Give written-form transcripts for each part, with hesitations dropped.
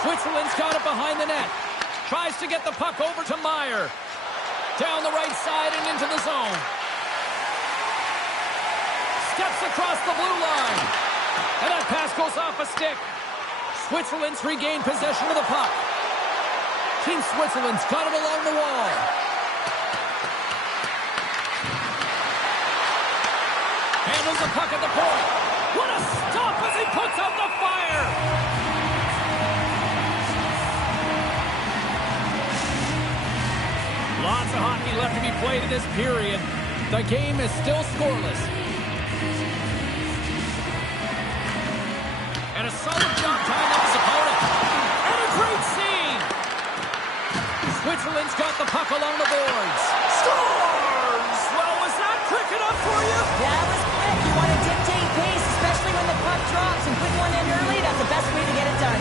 Switzerland's got it behind the net. Tries to get the puck over to Meyer. Down the right side and into the zone. Steps across the blue line. And that pass goes off a stick. Switzerland's regained possession of the puck. Team Switzerland's got it along the wall. Handles the puck at the point. What a stop as he puts out the fire! Lots of hockey left to be played in this period. The game is still scoreless. And a solid job tying up his opponent. And a great scene! Switzerland's got the puck along the boards. Scores! Well, was that quick enough for you? That was quick. You want to dictate pace, especially when the puck drops, and put one in early. That's the best way to get it done.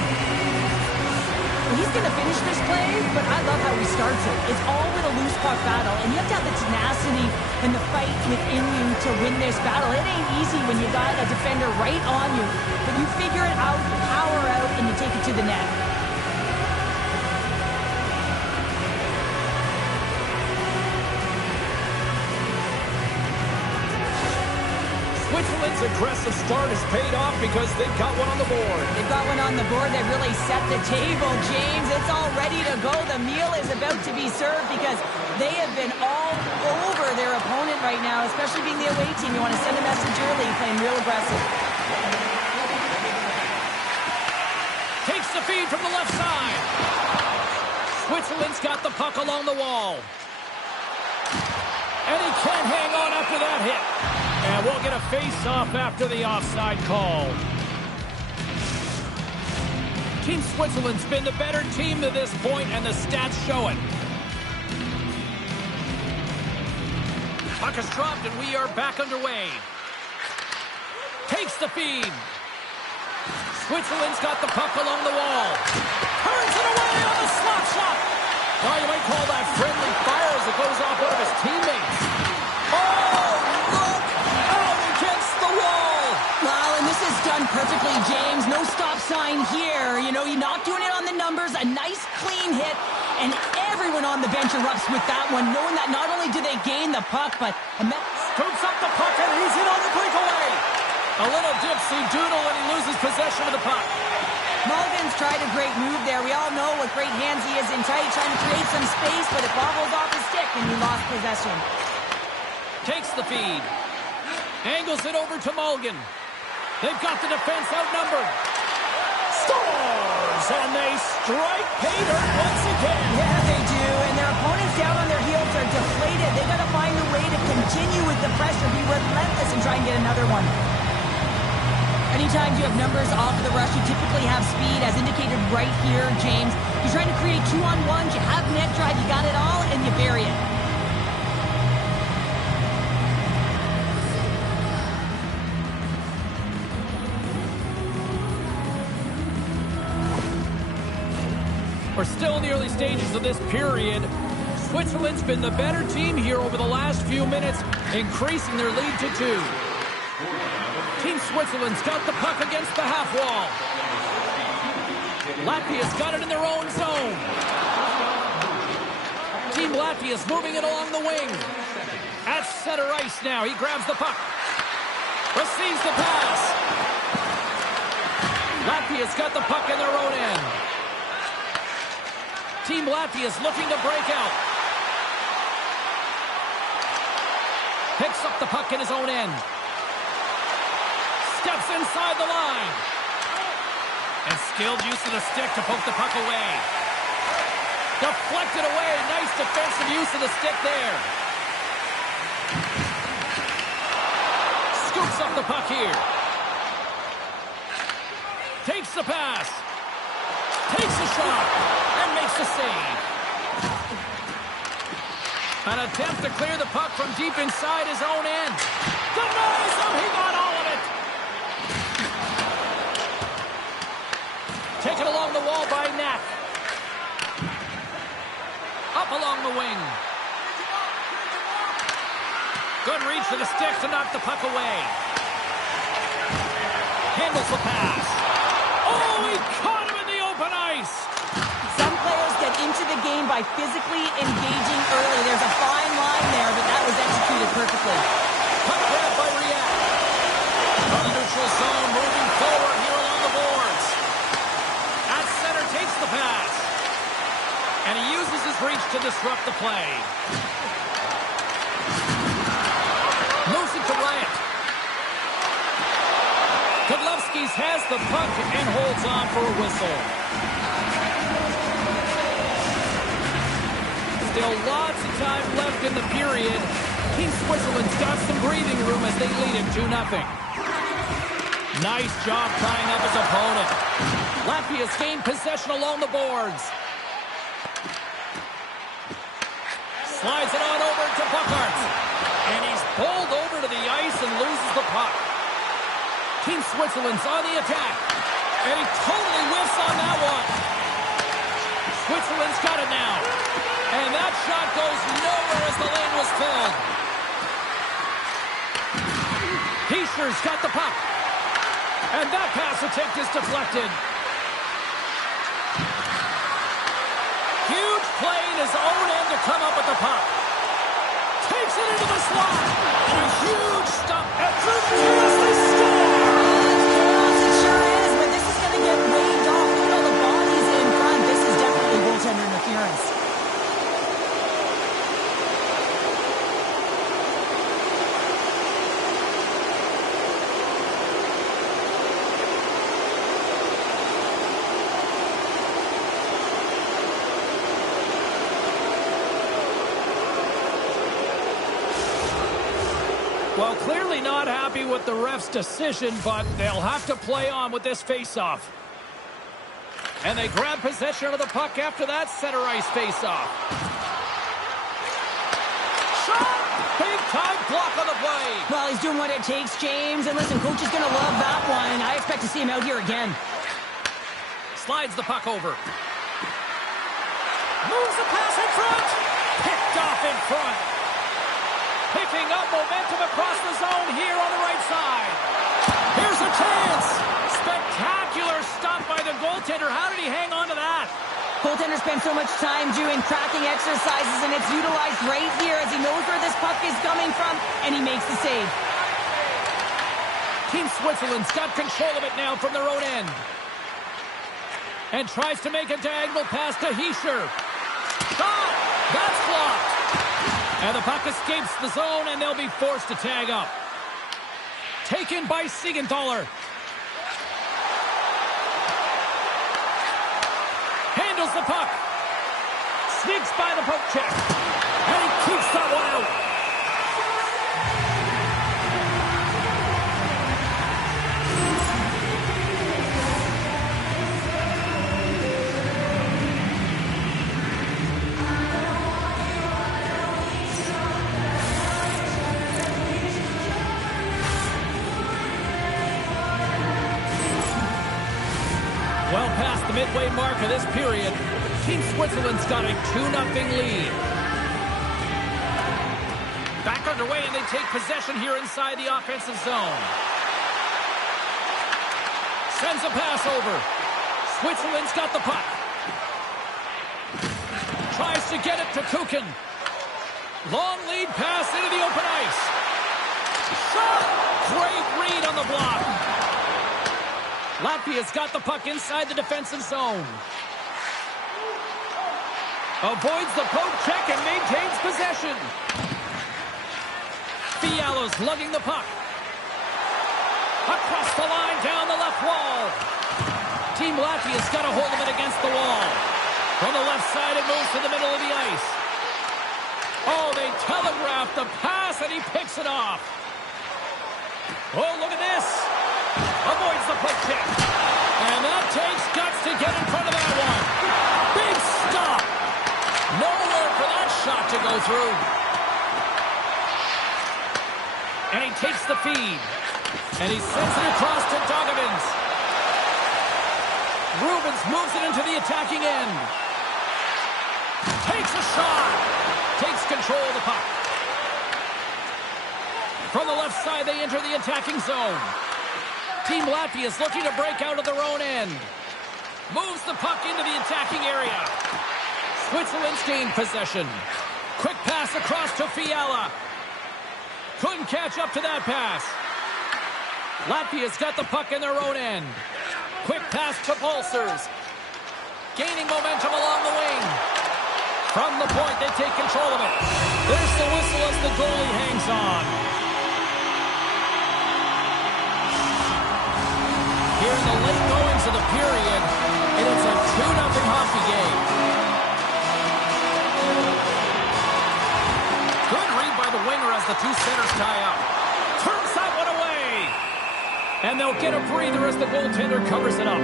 He's going to finish this play, but I love how he starts it. It's all with a loose puck battle, and you have to have the tenacity and the fight within you to win this battle. It ain't easy when you got a defender right on you, but you figure it out, you power out, and you take it to the net. Switzerland's aggressive start has paid off because they've got one on the board. They've got one on the board that really set the table, James. It's all ready to go. The meal is about to be served because they have been all over their opponent right now, especially being the away team. You want to send a message early, playing real aggressive. Takes the feed from the left side. Switzerland's got the puck along the wall. And he can't hang on after that hit. And we'll get a face-off after the offside call. Team Switzerland's been the better team to this point, and the stats show it. Puck is dropped, and we are back underway. Takes the feed. Switzerland's got the puck along the wall. Turns it away on the slot shot. Now you might call that friendly fire as it goes off one of his teammates. Oh, look out against the wall. Well, and this is done perfectly, James. No stop sign here. You know, you're not doing it on the numbers. A nice, clean hit. And everyone on the bench erupts with that one, knowing that not only do they gain the puck, but scoops up the puck, and he's in on the breakaway. A little dipsy doodle when he loses possession of the puck. Mulligan's tried a great move there. We all know what great hands he is in tight, trying to create some space, but it bobbles off his stick, and he lost possession. Takes the feed. Angles it over to Mulligan. They've got the defense outnumbered. Scores! And they strike pay dirt once again. Yeah, they do. And their opponents down on their heels are deflated. They got to find a way to continue with the pressure, be relentless, and try and get another one. Anytime you have numbers off of the rush, you typically have speed, as indicated right here, James. You're trying to create two-on-ones, you have net drive, you got it all, and you bury it. We're still in the early stages of this period. Switzerland's been the better team here over the last few minutes, increasing their lead to 2. Team Switzerland's got the puck against the half wall. Latvia's got it in their own zone. Team Latvia's moving it along the wing. At center ice now. He grabs the puck. Receives the pass. Latvia's got the puck in their own end. Team Latvia's looking to break out. Picks up the puck in his own end. Steps inside the line. And skilled use of the stick to poke the puck away. Deflected away. Nice defensive use of the stick there. Scoops up the puck here. Takes the pass. Takes a shot. And makes the save. An attempt to clear the puck from deep inside his own end. Denies him. He got all of it. Taken along the wall by Knack. Up along the wing. Good reach for the stick to knock the puck away. Handles the pass. Oh, he caught him in the open ice. by physically engaging early. There's a fine line there, but that was executed perfectly. Puck grab by Riat. From the neutral zone, moving forward here along the boards. At center, takes the pass. And he uses his reach to disrupt the play. Moves it to Riat. Kudlowski's has the puck and holds on for a whistle. Still lots of time left in the period. Team Switzerland's got some breathing room as they lead it 2-0. Nice job tying up his opponent. Latvia's gained possession along the boards. Slides it on over to Buckhart. And he's bowled over to the ice and loses the puck. Team Switzerland's on the attack. And he totally whiffs on that one. Switzerland's got it now. And that shot goes nowhere as the lane was filled. Heischer's got the puck. And that pass attempt is deflected. Huge play in his own end to come up with the puck. Takes it into the slot. And a huge stop. And through the chaos, they score! It sure is, but this is going to get waved off. Look at all the bodies in front. This is definitely goaltender interference. Well, clearly not happy with the ref's decision, but they'll have to play on with this faceoff. And they grab possession of the puck after that center ice faceoff. Shot! Big time block on the play. Well, he's doing what it takes, James. And listen, coach is going to love that one. I expect to see him out here again. Slides the puck over. Moves the pass in front. Picked off in front. Picking up momentum across the zone here on the right side. Here's a chance. Spectacular stop by the goaltender. How did he hang on to that? Goaltender spends so much time doing cracking exercises, and it's utilized right here as he knows where this puck is coming from, and he makes the save. Team Switzerland's got control of it now from their own end. And tries to make a diagonal pass to Hischer. Shot! That's blocked. And the puck escapes the zone, and they'll be forced to tag up. Taken by Siegenthaler. Handles the puck. Sneaks by the poke check. And he keeps that one out. Well past the midway mark of this period, Team Switzerland's got a 2-0 lead. Back underway, and they take possession here inside the offensive zone. Sends a pass over. Switzerland's got the puck. Tries to get it to Kukin. Long lead pass into the open ice. Shot! Great read on the block. Latvia's got the puck inside the defensive zone. Avoids the poke check and maintains possession. Fiala's lugging the puck. Across the line, down the left wall. Team Latvia's got a hold of it against the wall. From the left side, it moves to the middle of the ice. Oh, they telegraphed the pass, and he picks it off. Oh, look at this. Avoids the poke check. And that takes guts to get in front of that one. Big stop. Nowhere for that shot to go through. And he takes the feed. And he sends it across to Dogovins. Rubens moves it into the attacking end. Takes a shot. Takes control of the puck. From the left side, they enter the attacking zone. Team Latvia is looking to break out of their own end. Moves the puck into the attacking area. Switzerland's gained possession. Quick pass across to Fiala. Couldn't catch up to that pass. Latvia's got the puck in their own end. Quick pass to Pulsers. Gaining momentum along the wing. From the point, they take control of it. There's the whistle as the goalie hangs on. Here in the late goings of the period, and it's a 2-0 hockey game. Good read by the winger as the two centers tie up. Turns that one away. And they'll get a breather as the goaltender covers it up.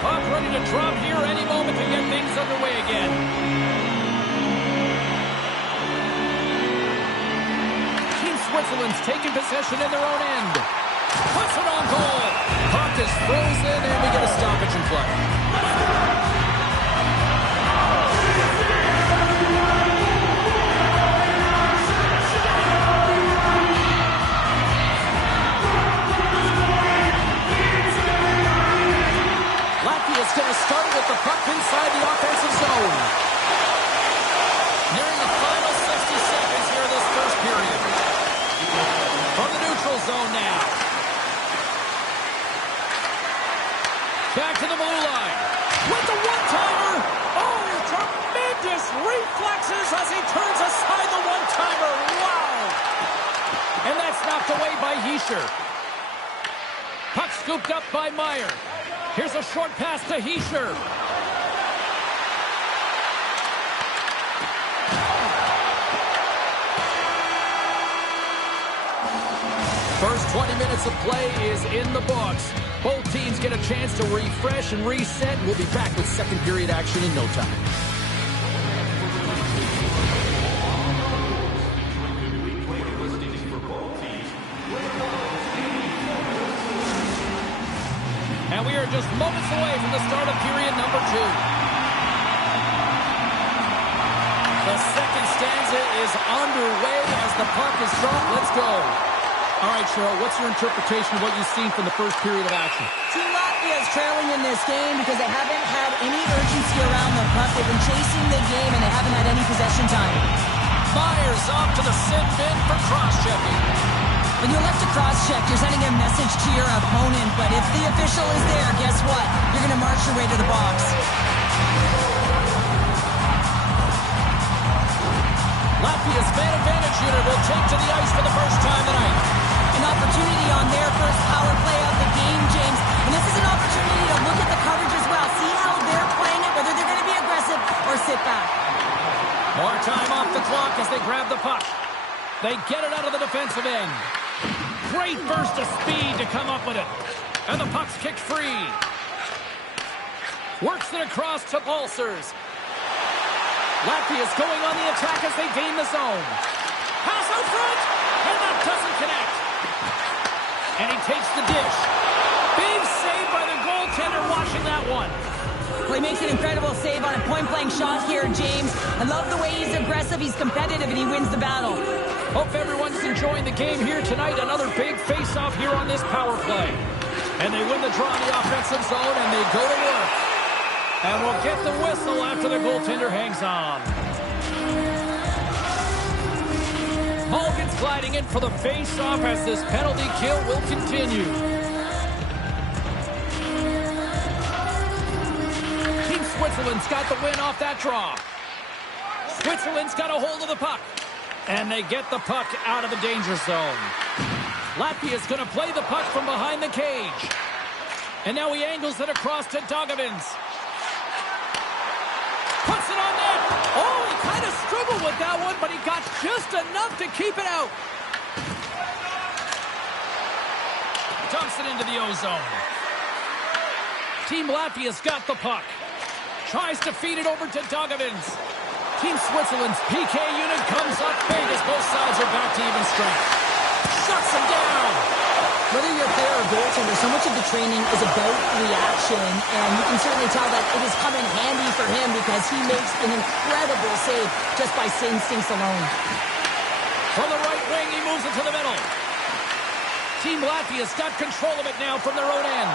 Puck ready to drop here any moment to get things underway again. Team Switzerland's taking possession in their own end. Puts it on goal. Puck is frozen and we get a stoppage in play. Latvia's going to start with the puck inside the offensive zone. Nearing the final 60 seconds here in this first period. From the neutral zone now. Back to the blue line. With the one-timer. Oh, tremendous reflexes as he turns aside the one-timer. Wow. And that's knocked away by Hischer. Puck scooped up by Meyer. Here's a short pass to Hischer. First 20 minutes of play is in the books. Both teams get a chance to refresh and reset. We'll be back with second period action in no time. And we are just moments away from the start of period number 2. The second stanza is underway as the puck is dropped. Let's go. All right, Cheryl, what's your interpretation of what you've seen from the first period of action? Team Latvia is trailing in this game because they haven't had any urgency around the puck. They've been chasing the game and they haven't had any possession time. Myers off to the sin bin for cross-checking. When you elect to cross-check, you're sending a message to your opponent, but if the official is there, guess what? You're going to march your way to the box. Latvia's man advantage unit will take to the ice for the first time tonight. An opportunity on their first power play of the game, James. And this is an opportunity to look at the coverage as well. See how they're playing it, whether they're going to be aggressive or sit back. More time off the clock as they grab the puck. They get it out of the defensive end. Great burst of speed to come up with it. And the puck's kicked free. Works it across to Pulsers. Latvia's going on the attack as they gain the zone. Pass out front, and that doesn't connect. And he takes the dish. Big save by the goaltender watching that one. Well, he makes an incredible save on a point-blank shot here, James. I love the way he's aggressive, he's competitive, and he wins the battle. Hope everyone's enjoying the game here tonight. Another big face-off here on this power play. And they win the draw in the offensive zone, and they go to work. And we'll get the whistle after the goaltender hangs on. Mulligan's gliding in for the face-off as this penalty kill will continue. Team Switzerland's got the win off that draw. Switzerland's got a hold of the puck. And they get the puck out of the danger zone. Latvia's going to play the puck from behind the cage. And now he angles it across to Dogovins. Puts it on net. Oh, he kind of struggled with that one, but he got just enough to keep it out. Dumps it into the O-zone. Team Latvia's got the puck. Tries to feed it over to Dogovins. Team Switzerland's PK unit comes up big as both sides are back to even strength. Shuts him down. Whether you're a player or goaltender, so much of the training is about reaction, and you can certainly tell that it has come in handy for him because he makes an incredible save just by instincts alone. From the right wing, he moves it to the middle. Team Latvia's got control of it now from their own end.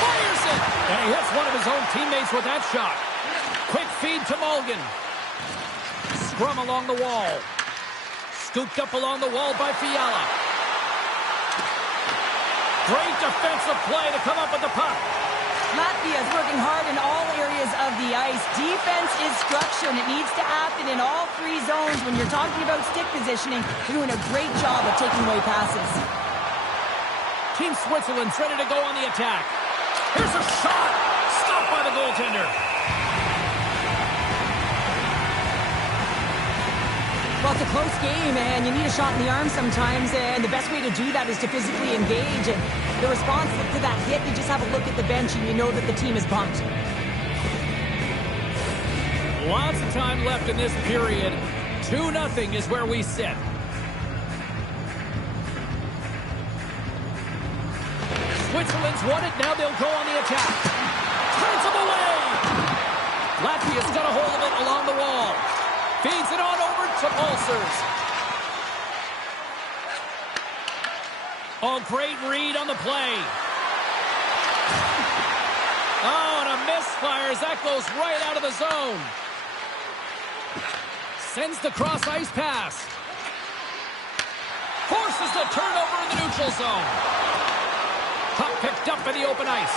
Fires he hits one of his own teammates with that shot. Quick feed to Mulligan. Scrum along the wall. Scooped up along the wall by Fiala. Great defensive play to come up with the puck. Latvia is working hard in all areas of the ice. Defense is structure, and it needs to happen in all three zones. When you're talking about stick positioning, they're doing a great job of taking away passes. Team Switzerland's ready to go on the attack. Here's a shot. Stopped by the goaltender. Well, it's a close game, and you need a shot in the arm sometimes, and the best way to do that is to physically engage. And the response to that hit, you just have a look at the bench, and you know that the team is pumped. Lots of time left in this period. 2-0 is where we sit. Switzerland's won it. Now they'll go on the attack. Turns them away. Latvia's got a hold of it along the wall. Feeds it on over to Pulsers. Oh, great read on the play. Oh, and a misfire as that goes right out of the zone. Sends the cross-ice pass. Forces the turnover in the neutral zone. Puck picked up in the open ice.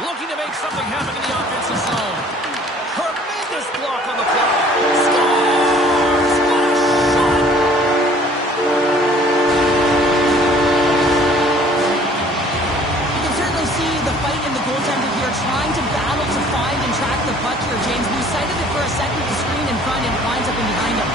Looking to make something happen in the offensive zone. Tremendous block on the play. Scores! What a shot! You can certainly see the fight in the goaltender here, trying to battle to find and track the puck here. James lose sight of it for a second with the screen in front, and it winds up in behind him.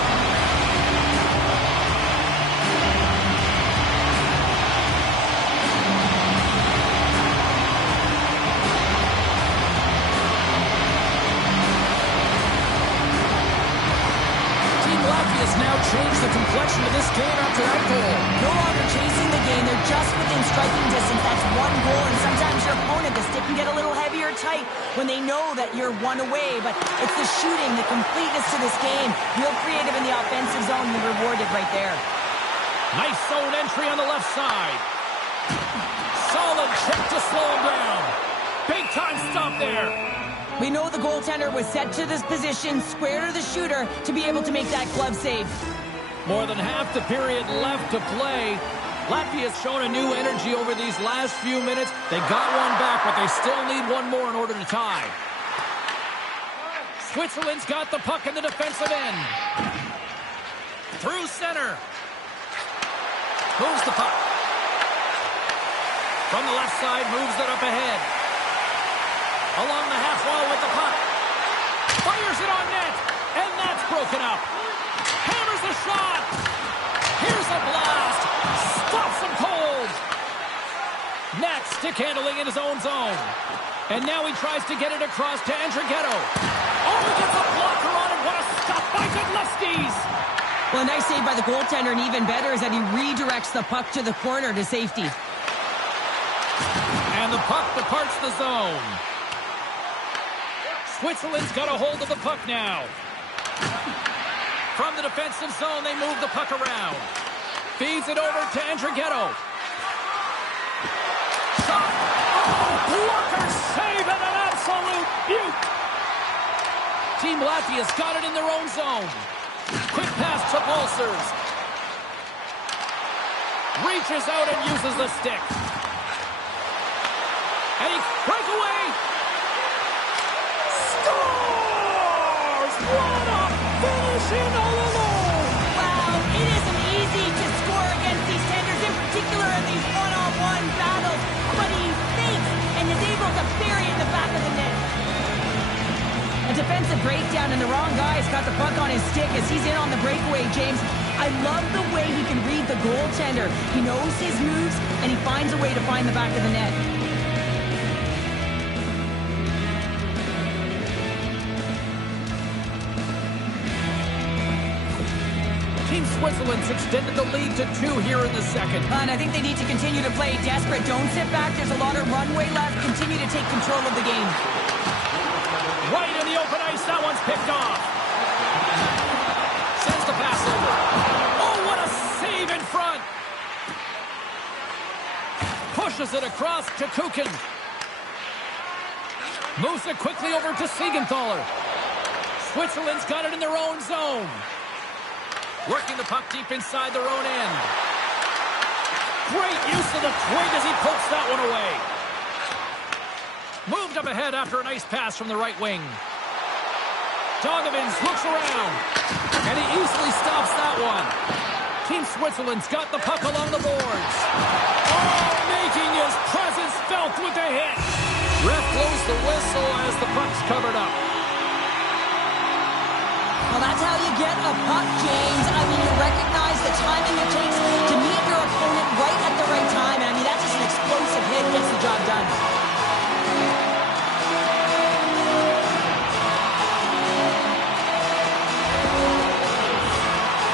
Change the complexion of this game after that goal. No longer chasing the game, they're just within striking distance. That's one goal, and sometimes your opponent, the stick can get a little heavier tight when they know that you're one away, but it's the shooting, the completeness to this game. Real creative in the offensive zone, and rewarded right there. Nice zone entry on the left side. Solid check to slow him down. Big time stop there. We know the goaltender was set to this position, square to the shooter, to be able to make that glove save. More than half the period left to play. Latvia's shown a new energy over these last few minutes. They got one back, but they still need one more in order to tie. Switzerland's got the puck in the defensive end. Through center. Moves the puck. From the left side, moves it up ahead. Along the half wall with the puck. Fires it on net. And that's broken up. Hammers the shot. Here's a blast. Stops him cold. Net stick handling in his own zone. And now he tries to get it across to Andrighetto. Oh, he gets a blocker on him. What a stop by Godlewski's. Well, a nice save by the goaltender, and even better is that he redirects the puck to the corner to safety. And the puck departs the zone. Switzerland's got a hold of the puck now. From the defensive zone, they move the puck around. Feeds it over to Andrighetto. Shot. Oh, blocker save and an absolute beaut. Team Latvia's got it in their own zone. Quick pass to Pulsers. Reaches out and uses the stick. And he breakaway. Scores! What a finish in all alone! Wow, it isn't easy to score against these tenders, in particular in these one-on-one battles. But he fakes and is able to bury it in the back of the net. A defensive breakdown, and the wrong guy's got the puck on his stick as he's in on the breakaway, James. I love the way he can read the goaltender. He knows his moves, and he finds a way to find the back of the net. Team Switzerland's extended the lead to 2 here in the second. And I think they need to continue to play desperate. Don't sit back. There's a lot of runway left. Continue to take control of the game. Right in the open ice. That one's picked off. Sends the pass over. Oh, what a save in front. Pushes it across to Kukin. Moves it quickly over to Siegenthaler. Switzerland's got it in their own zone. Working the puck deep inside their own end. Great use of the twig as he pokes that one away. Moved up ahead after a nice pass from the right wing. Dogovins looks around, and he easily stops that one. Team Switzerland's got the puck along the boards. Oh, making his presence felt with the hit. Ref blows the whistle as the puck's covered up. Well, that's how you get a puck, James. I mean, you recognize the timing it takes to meet your opponent right at the right time. And I mean, that's just an explosive hit. Gets the job done.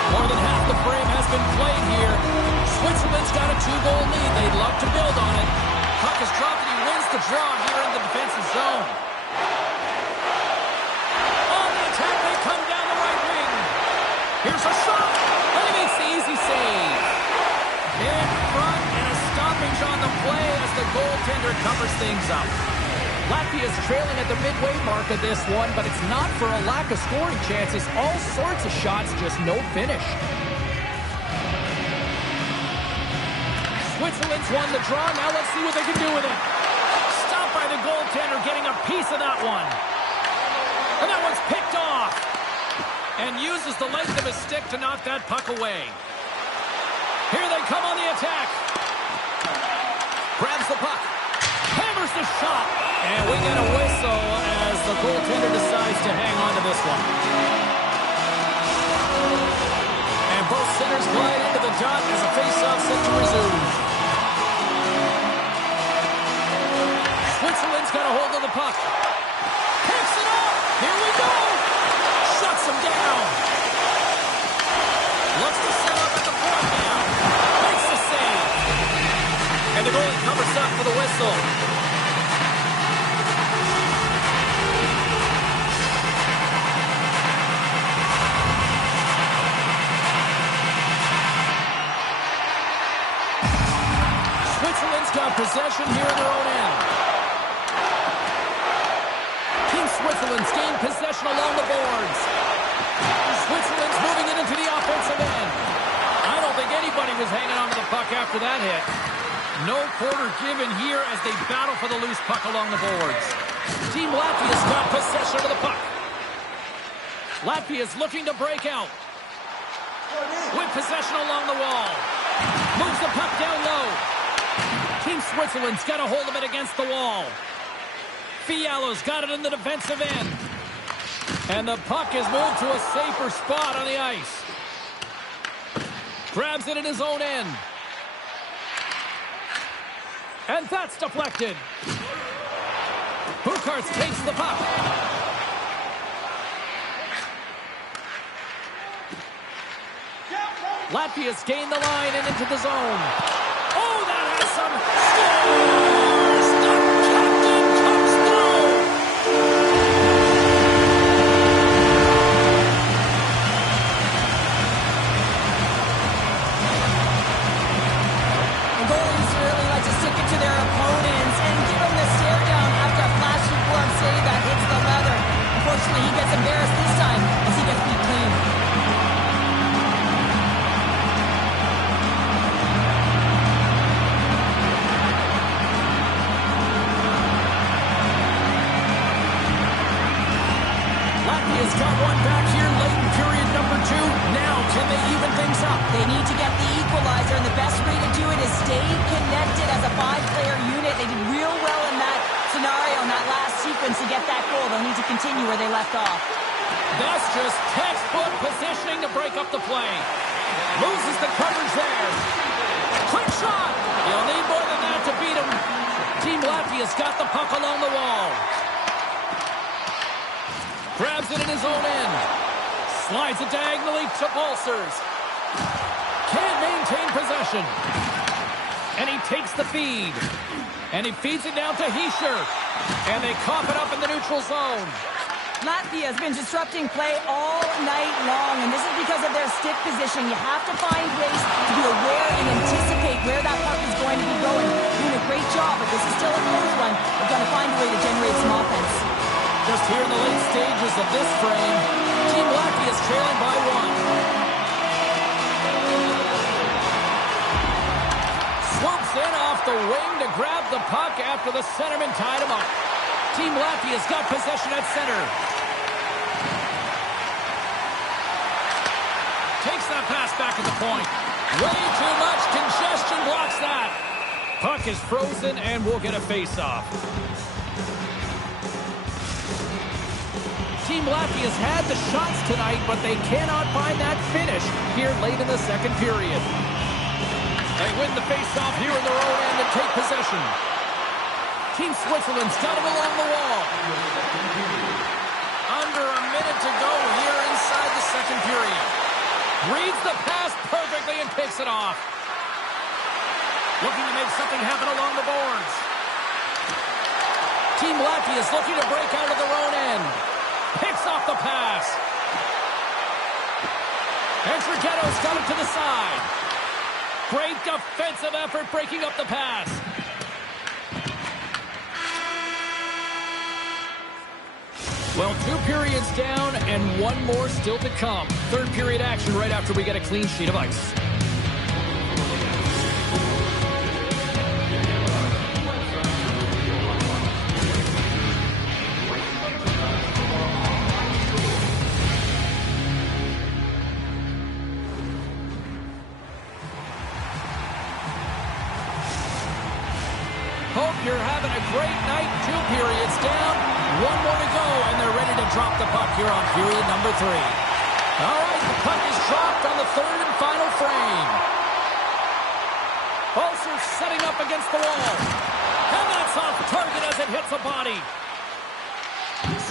More than half the frame has been played here. Switzerland's got a 2-goal lead. They'd love to build on it. Puck is dropped and he wins the draw here in the defensive zone. On the attack, they come down the right wing. Here's a shot, and he makes the easy save. In front, and a stoppage on the play as the goaltender covers things up. Latvia is trailing at the midway mark of this one, but it's not for a lack of scoring chances. All sorts of shots, just no finish. Switzerland's won the draw. Now let's see what they can do with it. Stopped by the goaltender, getting a piece of that one. And that one's picked off. And uses the length of his stick to knock that puck away. Here they come on the attack. Grabs the puck. Hammers the shot. And we get a whistle as the goaltender decides to hang on to this one. And both centers glide into the dot as a face-off set to resume. Switzerland's got a hold of the puck. Picks it up. Here we go. Shuts him down. Looks to set up at the point now. Makes the save. And the goalie covers up for the whistle. Switzerland's got possession here in their own end. Team Switzerland's gained possession along the boards. Switzerland's moving it into the offensive end. I don't think anybody was hanging on to the puck after that hit. No quarter given here as they battle for the loose puck along the boards. Team Latvia's got possession of the puck. Latvia's looking to break out. With possession along the wall. Moves the puck down low. Team Switzerland's got a hold of it against the wall. Fiala's got it in the defensive end. And the puck is moved to a safer spot on the ice. Grabs it in his own end. And that's deflected. Bukarts takes the puck. Latvia's gained the line and into the zone. Oh, that has some scores! The captain comes through! The goalies really like to stick it to their opponents and give them the stare down after a flashy glove save that hits the leather. Unfortunately, he gets embarrassed this time as he gets beat clean. Latvia's got one back here late in period number 2. Now, can they even things up? They need to get the equalizer, and the best way to do it is stay connected as a 5-player unit. They did real well in that scenario, in that last sequence to get that goal. They'll need to continue where they left off. That's just textbook positioning to break up the play. Loses the coverage there. Quick shot! You'll need more than that to beat him. Team Latvia's got the puck along the wall. Grabs it in his own end. Slides it diagonally to Balsers. Can't maintain possession. And he takes the feed. And he feeds it down to Hischer. And they cough it up in the neutral zone. Latvia has been disrupting play all night long, and this is because of their stick position. You have to find ways to be aware and anticipate where that puck is going to be going. Doing a great job, but this is still a close one. They're going to find a way to generate some offense. here in the late stages of this frame. Team Latvia is trailing by 1. Swoops in off the wing to grab the puck after the centerman tied him up. Team Latvia's got possession at center. Takes that pass back at the point. Way too much congestion blocks that. Puck is frozen and we'll get a face-off. Team Latvia's had the shots tonight, but they cannot find that finish here late in the second period. They win the face-off here in their own end and take possession. Team Switzerland's got it along the wall. Under a minute to go here inside the second period. Reads the pass perfectly and picks it off. Looking to make something happen along the boards. Team Latvia is looking to break out of their own end. Picks off the pass. Entrigetto's got it to the side. Great defensive effort breaking up the pass. Well, 2 periods down and 1 more still to come. Third period action right after we get a clean sheet of ice. Hope you're having a great night. 2 periods down, 1 more to go, and they're ready to drop the puck here on period number 3. All right, the puck is dropped on the third and final frame. Bolser setting up against the wall. And that's off target as it hits a body.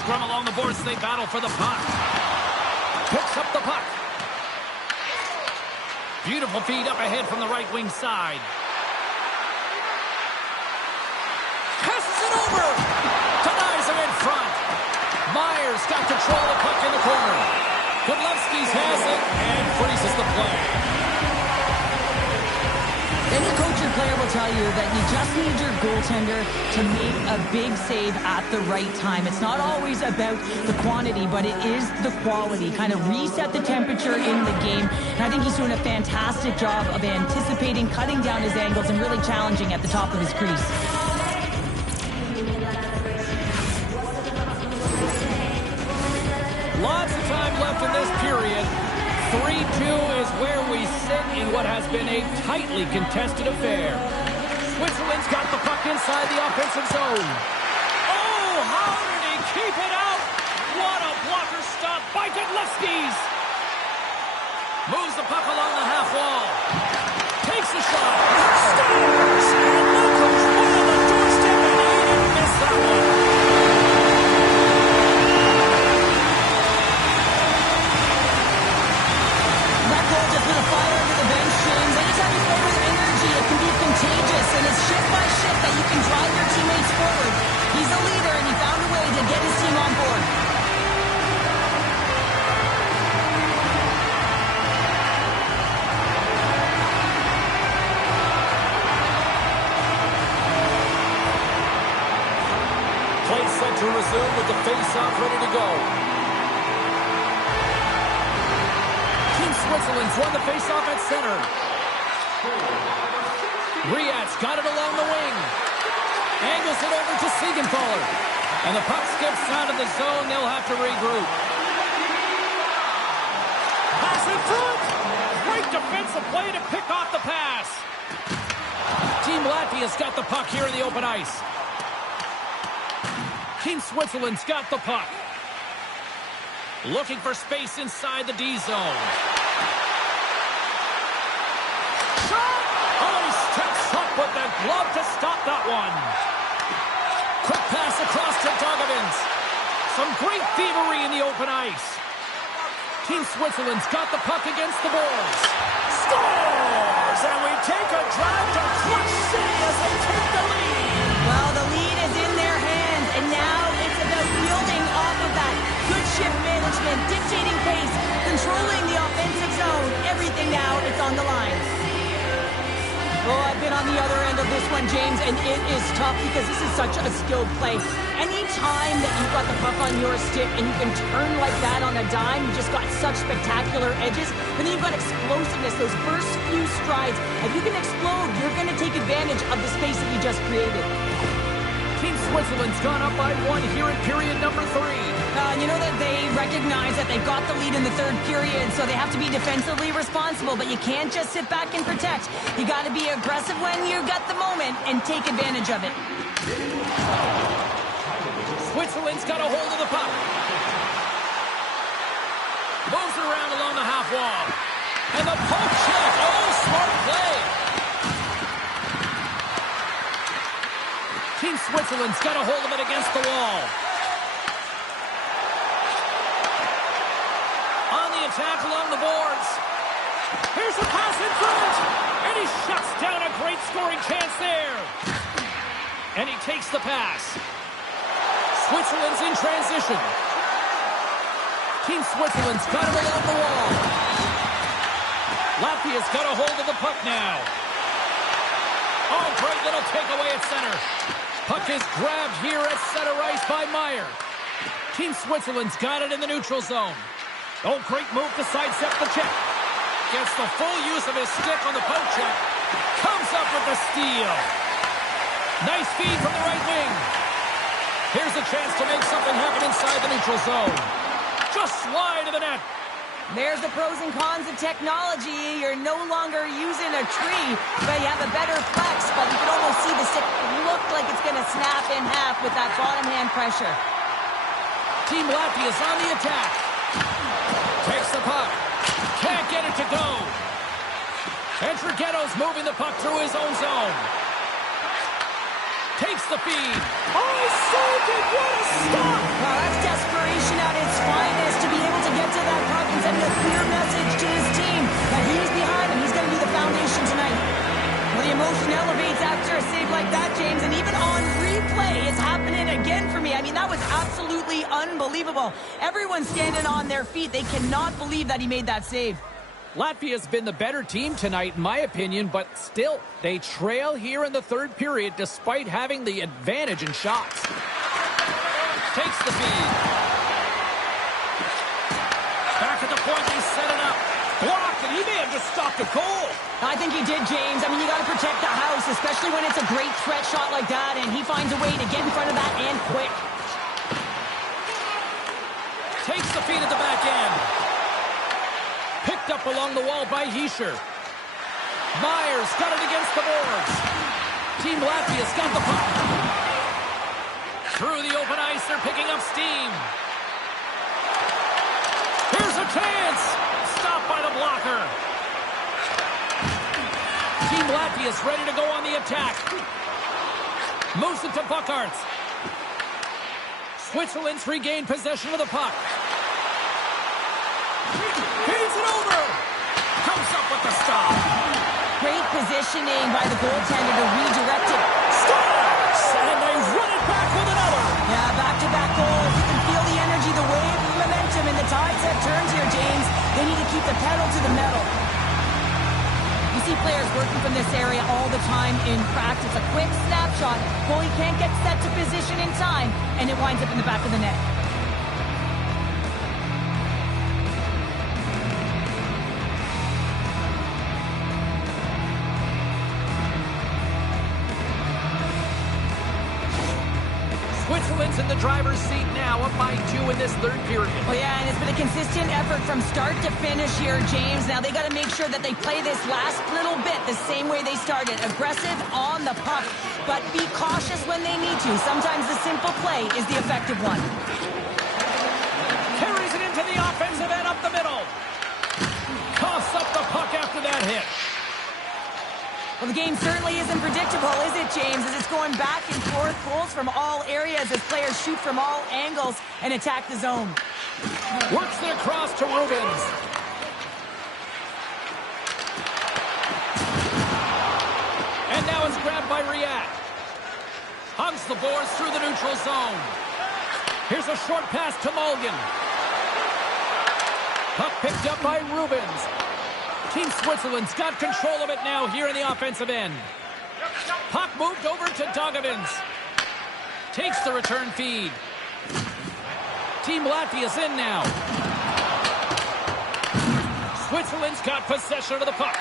Scrum along the boards, they battle for the puck. Picks up the puck. Beautiful feed up ahead from the right wing side. Passes it over. Denies him in front. Myers got control of the puck in the corner. Godlewski's has it and freezes the play. Any coach or player will tell you that you just need your goaltender to make a big save at the right time. It's not always about the quantity, but it is the quality. Kind of reset the temperature in the game. And I think he's doing a fantastic job of anticipating, cutting down his angles, and really challenging at the top of his crease. Lots of time left in this period. 3-2 is where we sit in what has been a tightly contested affair. Switzerland's got the puck inside the offensive zone. Oh, how did he keep it out? What a blocker stop by Godlewski's. Moves the puck along the half wall. Takes a shot. Scores! And look who's right on the doorstep, and he didn't miss that one. Just with a fire under the bench, James. Anytime you play with energy, it can be contagious, and it's shift by shift that you can drive your teammates forward. He's a leader, and he found a way to get his team on board. Play set to resume with the face-off ready to go. Switzerland's won the face-off at center. Riat's got it along the wing. Angles it over to Siegenthaler. And the puck skips out of the zone. They'll have to regroup. Pass in front. Great defensive play to pick off the pass. Team Latvia's got the puck here in the open ice. Team Switzerland's got the puck. Looking for space inside the D zone. Shot! Oh, he steps up with the glove to stop that one. Quick pass across to Dogovins. Some great thievery in the open ice. Team Switzerland's got the puck against the boards. Scores! And we take a drive to Clutch City as they take the lead. Well, the lead is in their hands, and now it's about building off of that. Good shift management, dictating pace, controlling the offensive zone. Everything now, it's on the line. Oh, I've been on the other end of this one man, James, and it is tough because this is such a skilled play. Anytime that you've got the puck on your stick and you can turn like that on a dime, you just got such spectacular edges. But then you've got explosiveness, those first few strides. If you can explode, you're going to take advantage of the space that you just created. Team Switzerland's gone up by 1 here in period number 3. You know that they recognize that they've got the lead in the third period, so they have to be defensively responsible, but you can't just sit back and protect. You got to be aggressive when you got the moment and take advantage of it. Switzerland's got a hold of the puck. Moves it around along the half wall. And the poke check. Oh, smart play. Team Switzerland's got a hold of it against the wall. On the attack along the boards. Here's a pass in front. And he shuts down a great scoring chance there. And he takes the pass. Switzerland's in transition. Team Switzerland's got it along the wall. Latvia's got a hold of the puck now. Oh, great little takeaway at center. Puck is grabbed here at center ice by Meyer. Team Switzerland's got it in the neutral zone. Oh, great move to sidestep the check. Gets the full use of his stick on the poke check. Comes up with the steal. Nice feed from the right wing. Here's a chance to make something happen inside the neutral zone. Just slide to the net. There's the pros and cons of technology. You're no longer using a tree, but you have a better flex, but you can almost see the stick look like it's going to snap in half with that bottom hand pressure. Team Latvia's on the attack. Takes the puck. Can't get it to go. And Draghetto's moving the puck through his own zone. Takes the feed. Oh, saved it! What a stop! Well, that's desperation at its finest to be able to get to that puck and send a clear message to his team that he's behind him. He's going to be the foundation tonight. Well, the emotion elevates after a save like that, James, and even on replay, it's happening again for me. I mean, that was absolutely unbelievable. Everyone's standing on their feet. They cannot believe that he made that save. Latvia's been the better team tonight, in my opinion, but still, they trail here in the third period despite having the advantage in shots. Takes the feed. Back at the point, they set it up. Blocked, and he may have just stopped a goal. I think he did, James. I mean, you got to protect the house, especially when it's a great threat shot like that, and he finds a way to get in front of that and quick. Takes the feed at the back end. Picked up along the wall by Hischer. Myers got it against the boards. Team Latvia's got the puck. Through the open ice, they're picking up steam. Here's a chance. Stopped by the blocker. Team Latvia's ready to go on the attack. Moves it to Buckarts. Switzerland's regained possession of the puck. Heaves it over. Comes up with the stop. Great positioning by the goaltender to redirect it. Scores! And they run it back with another. Yeah, back-to-back goals. You can feel the energy, the wave, the momentum, and the tides have turned here, James. They need to keep the pedal to the metal. You see players working from this area all the time in practice. A quick snapshot. Goalie can't get set to position in time, and it winds up in the back of the net. Switzerland's in the driver's seat now, up by 2 in this third period. Well, yeah, and it's been a consistent effort from start to finish here, James. Now they got to make sure that they play this last little bit the same way they started. Aggressive on the puck, but be cautious when they need to. Sometimes the simple play is the effective one. Carries it into the offensive end up the middle. Coughs up the puck after that hit. Well, the game certainly isn't predictable, is it, James? As it's going back and forth, goals from all areas as players shoot from all angles and attack the zone. Works it across to Rubens. And now it's grabbed by Riat. Hugs the boards through the neutral zone. Here's a short pass to Mulligan. Puck picked up by Rubens. Team Switzerland's got control of it now here in the offensive end. Puck moved over to Dogovins. Takes the return feed. Team Latvia's in now. Switzerland's got possession of the puck.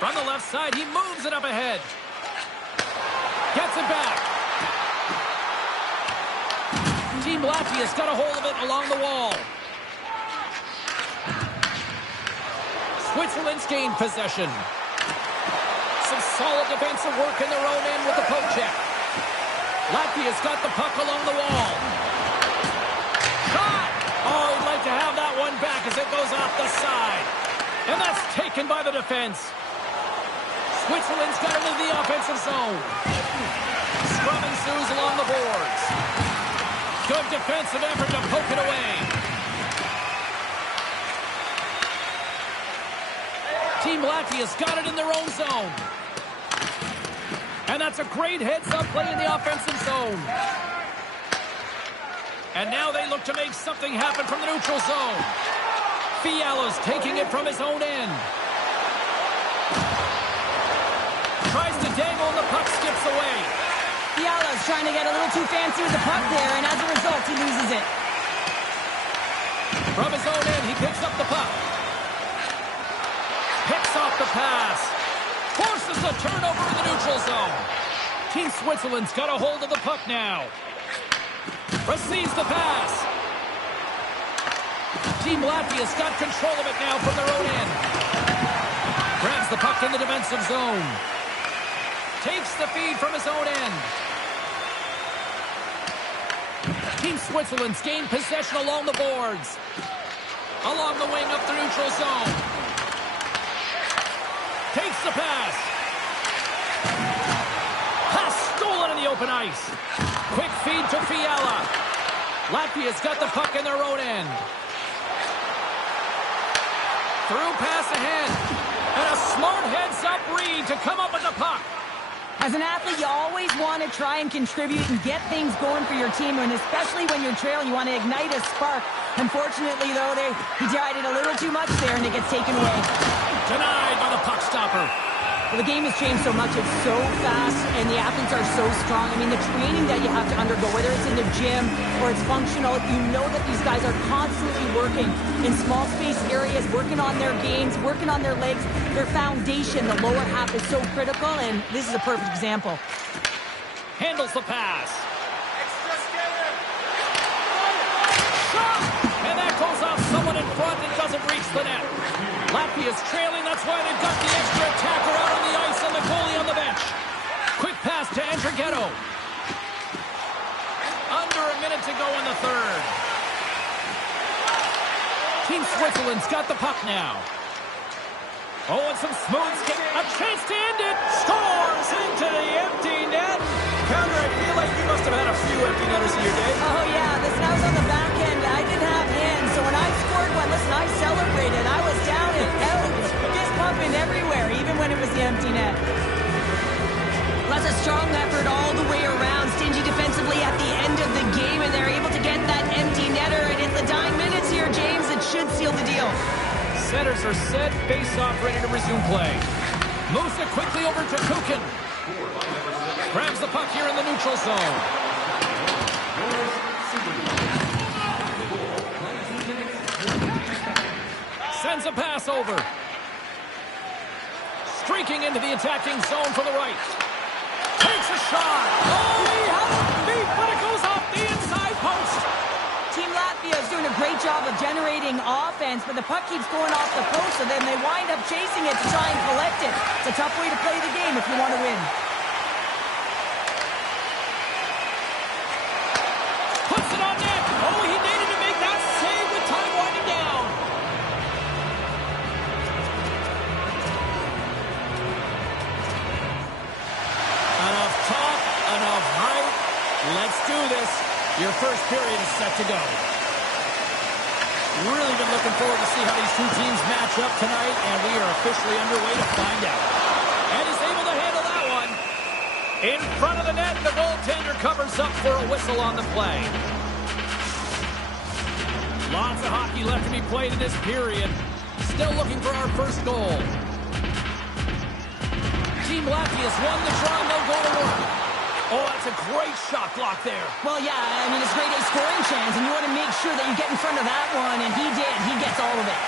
From the left side, he moves it up ahead. Gets it back. Team Latvia's got a hold of it along the wall. Switzerland's gained possession. Some solid defensive work in their own end with the poke check. Latvia's got the puck along the wall. Shot! Oh, he'd like to have that one back as it goes off the side. And that's taken by the defense. Switzerland's got it into the offensive zone. Scrum ensues along the boards. Good defensive effort to poke it away. Team Latvia's got it in their own zone. And that's a great heads-up play in the offensive zone. And now they look to make something happen from the neutral zone. Fiala's taking it from his own end. Tries to dangle and the puck skips away. Fiala's trying to get a little too fancy with the puck there, and as a result, he loses it. From his own end, he picks up the puck. Picks off the pass. Forces the turnover in the neutral zone. Team Switzerland's got a hold of the puck now. Receives the pass. Team Latvia's got control of it now from their own end. Grabs the puck in the defensive zone. Takes the feed from his own end. Team Switzerland's gained possession along the boards. Along the wing up the neutral zone. Takes the pass. Pass stolen in the open ice. Quick feed to Fiala. Latvia's got the puck in their own end. Through pass ahead. And a smart heads-up read to come up with the puck. As an athlete, you always want to try and contribute and get things going for your team, and especially when you're trailing, you want to ignite a spark. Unfortunately, though, he tried it a little too much there, and it gets taken away. Denied by the puck stopper. Well, the game has changed so much. It's so fast, and the athletes are so strong. I mean, the training that you have to undergo, whether it's in the gym or it's functional, you know that these guys are constantly working in small space areas, working on their gains, working on their legs. Their foundation, the lower half, is so critical, and this is a perfect example. Handles the pass. Shot! And that goes off someone in front and doesn't reach the net. Latvia's trailing, that's why they've got the extra attacker out on the ice and the goalie on the bench. Quick pass to Andrighetto. Under a minute to go in the third. Team Switzerland's got the puck now. Oh, and some smooth skip. A chance to end it. Scores into the empty net. Counter, I feel like you must have had a few empty netters in your day. Oh, yeah. Listen, I was on the back end. I didn't have hands, so when I scored one, listen, I celebrated. I was down and out, fist pumping everywhere, even when it was the empty net. That's a strong effort all the way around. Stingy defensively at the end of the game, and they're able to get that empty netter. And in the dying minutes here, James, it should seal the deal. Setters are set, face-off ready to resume play. Moves it quickly over to Kukin. Grabs the puck here in the neutral zone. Sends a pass over. Streaking into the attacking zone from the right. Takes a shot. Oh, he has it beat, but it goes off the inside post. Team Latvia is doing a great job of generating offense, but the puck keeps going off the post, so then they wind up chasing it to try and collect it. It's a tough way to play the game if you want to win. Puts it on net. Oh, he needed to make that save with time winding down. Enough talk, enough hype. Let's do this. Your first period is set to go. Really been looking forward to see how these two teams match up tonight, and we are officially underway to find out. And he's able to handle that one. In front of the net, the goaltender covers up for a whistle on the play. Lots of hockey left to be played in this period. Still looking for our first goal. Team Latvia's won the draw, and they'll go to work. Oh, that's a great shot block there. Well, yeah, I mean, it's grade A scoring chance, and you want to make sure that you get in front of that one, and he did. He gets all of it.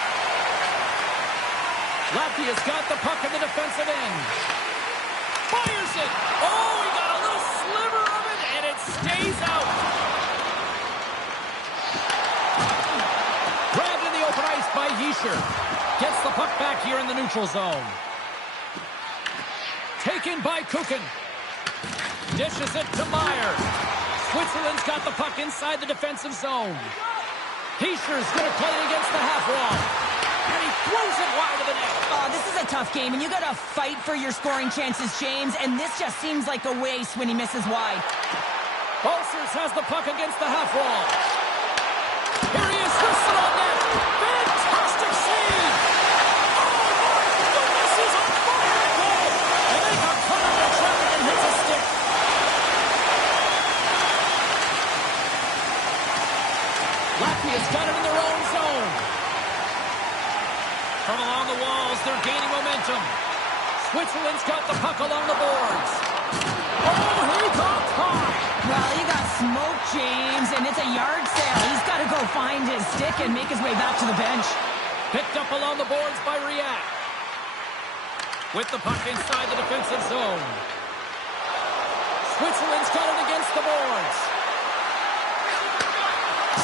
Latvia's got the puck in the defensive end. Fires it. Oh, he got a little sliver of it, and it stays out. Grabbed in the open ice by Hischer. Gets the puck back here in the neutral zone. Taken by Kukin. Dishes it to Meyer. Switzerland's got the puck inside the defensive zone. Hischer's going to play it against the half wall. And he throws it wide of the net. Oh, this is a tough game, and you got to fight for your scoring chances, James, and this just seems like a waste when he misses wide. Balcers has the puck against the half wall. Here he is, twists it on net. Fantastic save! Oh, my goodness, he's on fire at goal! And they got caught up in traffic and hits a stick. Latvia's got it in their own zone. From along the walls, they're gaining momentum. Switzerland's got the puck along the boards. Oh, he got caught! Well, he got smoked, James, and it's a yard sale. He's got to go find his stick and make his way back to the bench. Picked up along the boards by Riat. With the puck inside the defensive zone. Switzerland's got it against the boards.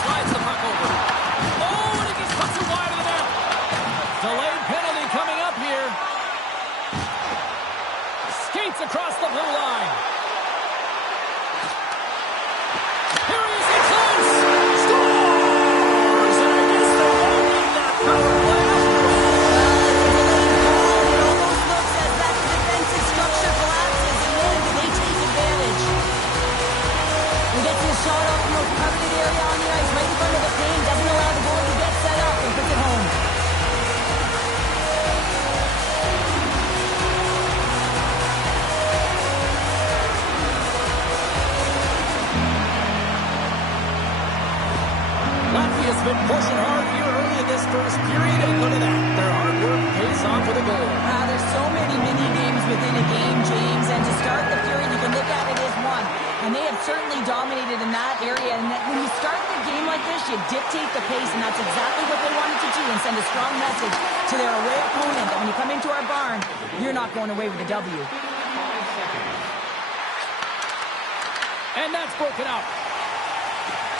Slides the puck over. Oh, and he just puts it wide of the net. Delayed penalty coming up here. Skates across the blue line. Here he is, he's close. Scores! And I guess they won't need that power play after all. It almost looks as that the defensive structure collapses, and then they take advantage. He gets his shot off the most coveted area on the ice, right in front of the paint, doesn't allow the goalie to get set up, and puts it home. Latvia's been pushing hard here early in this first period, and look at that. Their hard work pays off with a goal. There's so many mini-games within a game, James, and to start the period, you can look at it as one. And they have certainly dominated in that area. And when you start the game like this, you dictate the pace, and that's exactly what they wanted to do and send a strong message to their away opponent that when you come into our barn, you're not going away with a W. And that's broken up.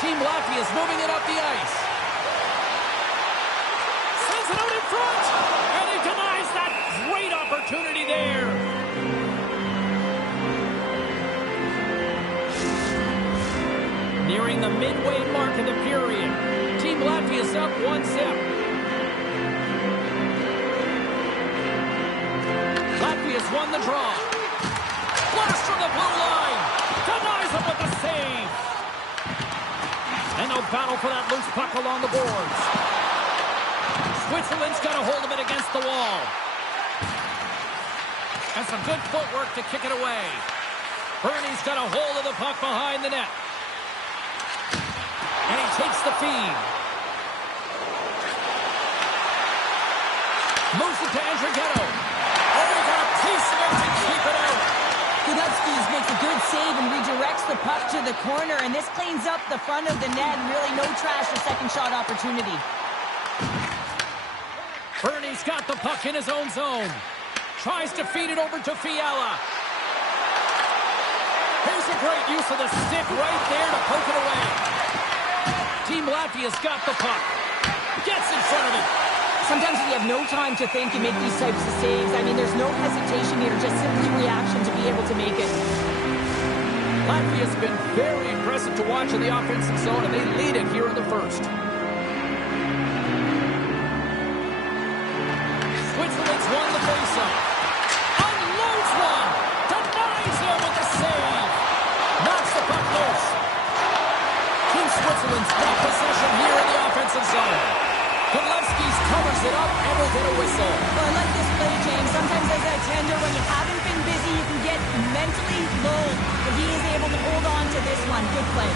Team Latvia's moving it up the ice. Sends it out in front. And he denies that great opportunity there. Nearing the midway mark of the period. Team Latvia's up 1-0. Latvia's won the draw. Blast from the blue line. Denies him with the save. And no battle for that loose puck along the boards. Switzerland's got a hold of it against the wall. And some good footwork to kick it away. Bernie's got a hold of the puck behind the net. And he takes the feed. Moves it to Andrighetto. Oh, he got a piece of it to keep it out. Gudovskis makes a good save and redirects the puck to the corner, and this cleans up the front of the net, and really no trash for second shot opportunity. Bernie's got the puck in his own zone. Tries to feed it over to Fiala. Here's a great use of the stick right there to poke it away. Team Latvia's got the puck. Gets in front of it. Sometimes if you have no time to think, you make these types of saves. I mean, there's no hesitation here, just simply reaction to be able to make it. Latvia's been very impressive to watch in the offensive zone, and they lead it here in the first. Switzerland's won the faceoff. Unloads one. Denies him with the save. Knocks the puck loose. Team Switzerland's got possession here in the offensive zone. Kudlovskis covers it up and will get a whistle. Well, I like this play, James. Sometimes as a tender, when you haven't been busy, you can get mentally low. But he is able to hold on to this one. Good play.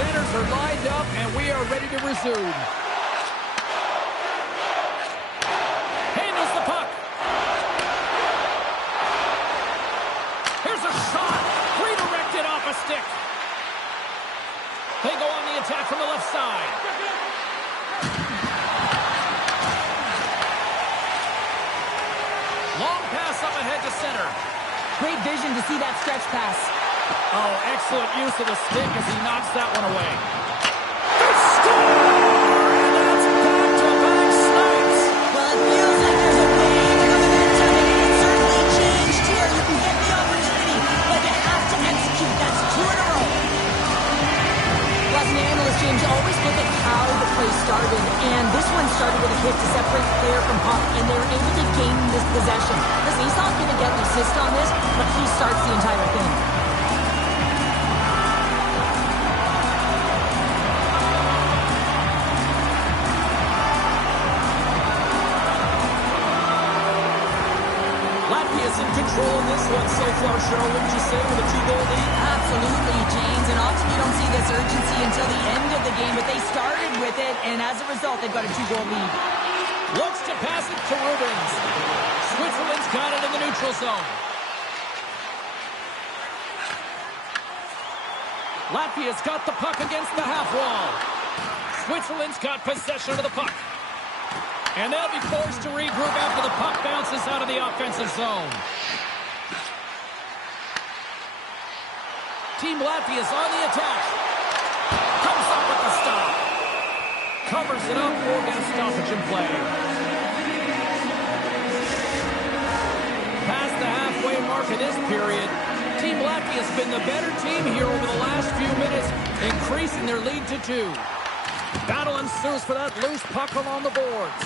Centers are lined up, and we are ready to resume. Handles the puck. Here's a shot. Redirected off a stick. They go on the attack from the left side. Long pass up ahead to center. Great vision to see that stretch pass. Oh, excellent use of the stick as he knocks that one away. They score! And that's back-to-back snipes. Well, it feels like there's a wave of momentum, and it certainly changed here. You can get the opportunity, but you have to execute. That's 2 in a row. Well, as an analyst, James, you always look at how the play started, and this one started with a hit to separate player from puck, and they were able to gain this possession. Listen, he's not going to get an assist on this, but he starts the entire thing. Latvia's in control of this one so far, Cheryl, wouldn't you say, with a 2-goal lead? Absolutely, James, and often you don't see this urgency until the end of the game, but they started with it, and as a result, they've got a 2-goal lead. Looks to pass it to Rubens. Switzerland's got it in the neutral zone. Latvia's got the puck against the half wall. Switzerland's got possession of the puck. And they'll be forced to regroup after the puck bounces out of the offensive zone. Team Latvia's on the attack. Comes up with the stop. Covers it up, or get a stoppage in play. Past the halfway mark of this period, Team Latvia's been the better team here over the last few minutes, increasing their lead to 2. Battle ensues for that loose puck along the boards.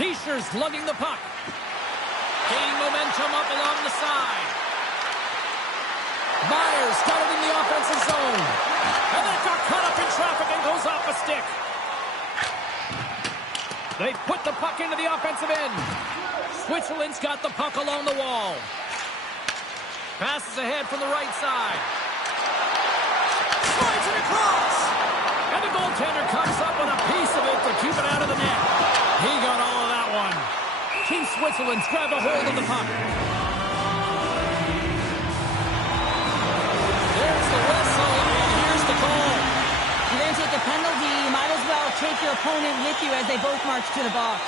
Heischer's lugging the puck. Gaining momentum up along the side. Myers got it in the offensive zone. And that got caught up in traffic and goes off a stick. They put the puck into the offensive end. Switzerland's got the puck along the wall. Passes ahead from the right side. Slides it across. And the goaltender comes up with a piece of it to keep it out of the net. He got all of that one. Team Switzerland's grabbed a hold of the puck. There's the whistle, and here's the call. You're going to take a penalty. You might as well take your opponent with you as they both march to the box.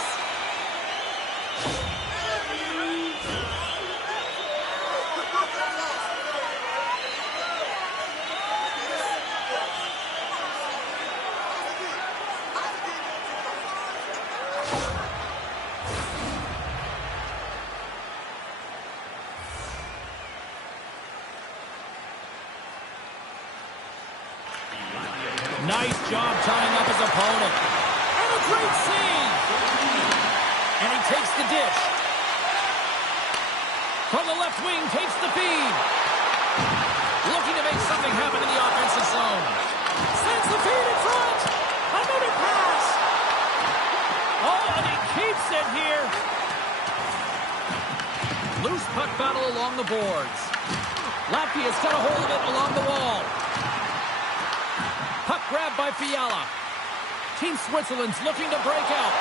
Nice job tying up his opponent. And a great save. And he takes the dish. From the left wing, takes the feed. Looking to make something happen in the offensive zone. Sends the feed in front. Another pass. Oh, and he keeps it here. Loose puck battle along the boards. Latvia's got a hold of it along the wall. Puck grabbed by Fiala. Team Switzerland's looking to break out.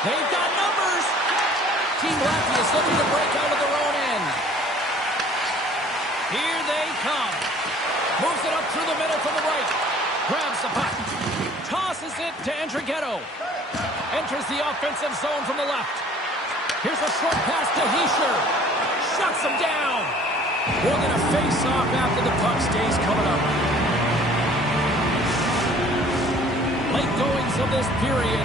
They've got numbers. Team Latvia's looking to break out of their own end. Here they come. Moves it up through the middle from the right. Grabs the puck. Tosses it to Andrighetto. Enters the offensive zone from the left. Here's a short pass to Hischer. Shuts him down. We're going to face off after the puck stays coming up. Late goings of this period,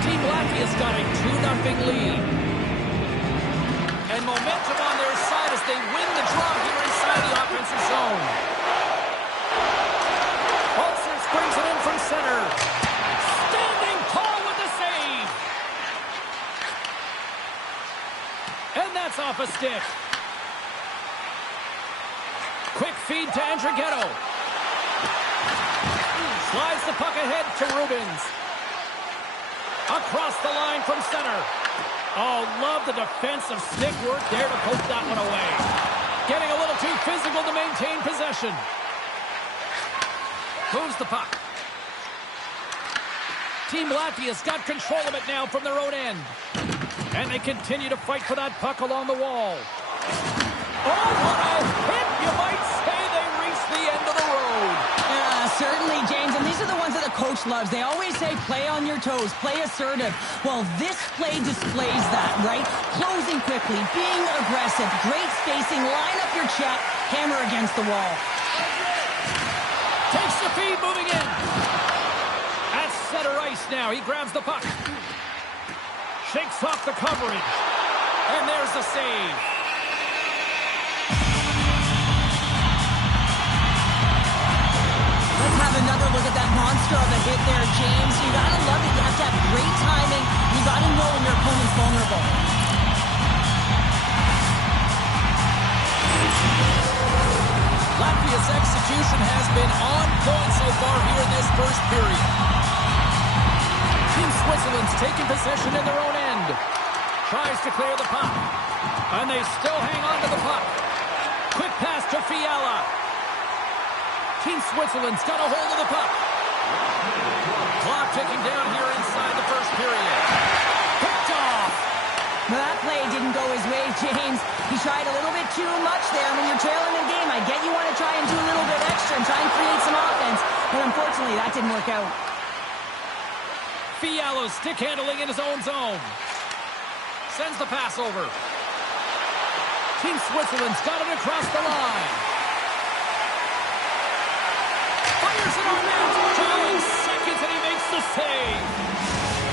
Team Latvia's got a 2-0 lead. And momentum on their side as they win the draw here inside the offensive zone. Holzers brings it in from center. Standing tall with the save. And that's off a stick. Quick feed to Andrighetto. Slides the puck ahead to Rubens. Across the line from center. Oh, love the defensive stick work there to poke that one away. Getting a little too physical to maintain possession. Moves the puck. Team Latvia's got control of it now from their own end. And they continue to fight for that puck along the wall. gloves. They always say play on your toes, play assertive. Well, this play displays that, right? Closing quickly, being aggressive, great spacing, line up your check, hammer against the wall. Takes the feed, moving in. At center ice now. He grabs the puck. Shakes off the coverage. And there's the save. Let's have another look at that monster of a hit there, James. You gotta love it. You have to have great timing. You gotta know when your opponent's vulnerable. Latvia's execution has been on point so far here in this first period. Team Switzerland's taking possession in their own end. Tries to clear the puck. And they still hang on to the puck. Quick pass to Fiala. Team Switzerland's got a hold of the puck. Clock ticking down here inside the first period. Picked off. Well, that play didn't go his way, James. He tried a little bit too much there. When you're trailing the game, I get you want to try and do a little bit extra and try and create some offense. But unfortunately, that didn't work out. Fialo stick handling in his own zone. Sends the pass over. Team Switzerland's got it across the line. Fires it on net. 5 seconds and he makes the save.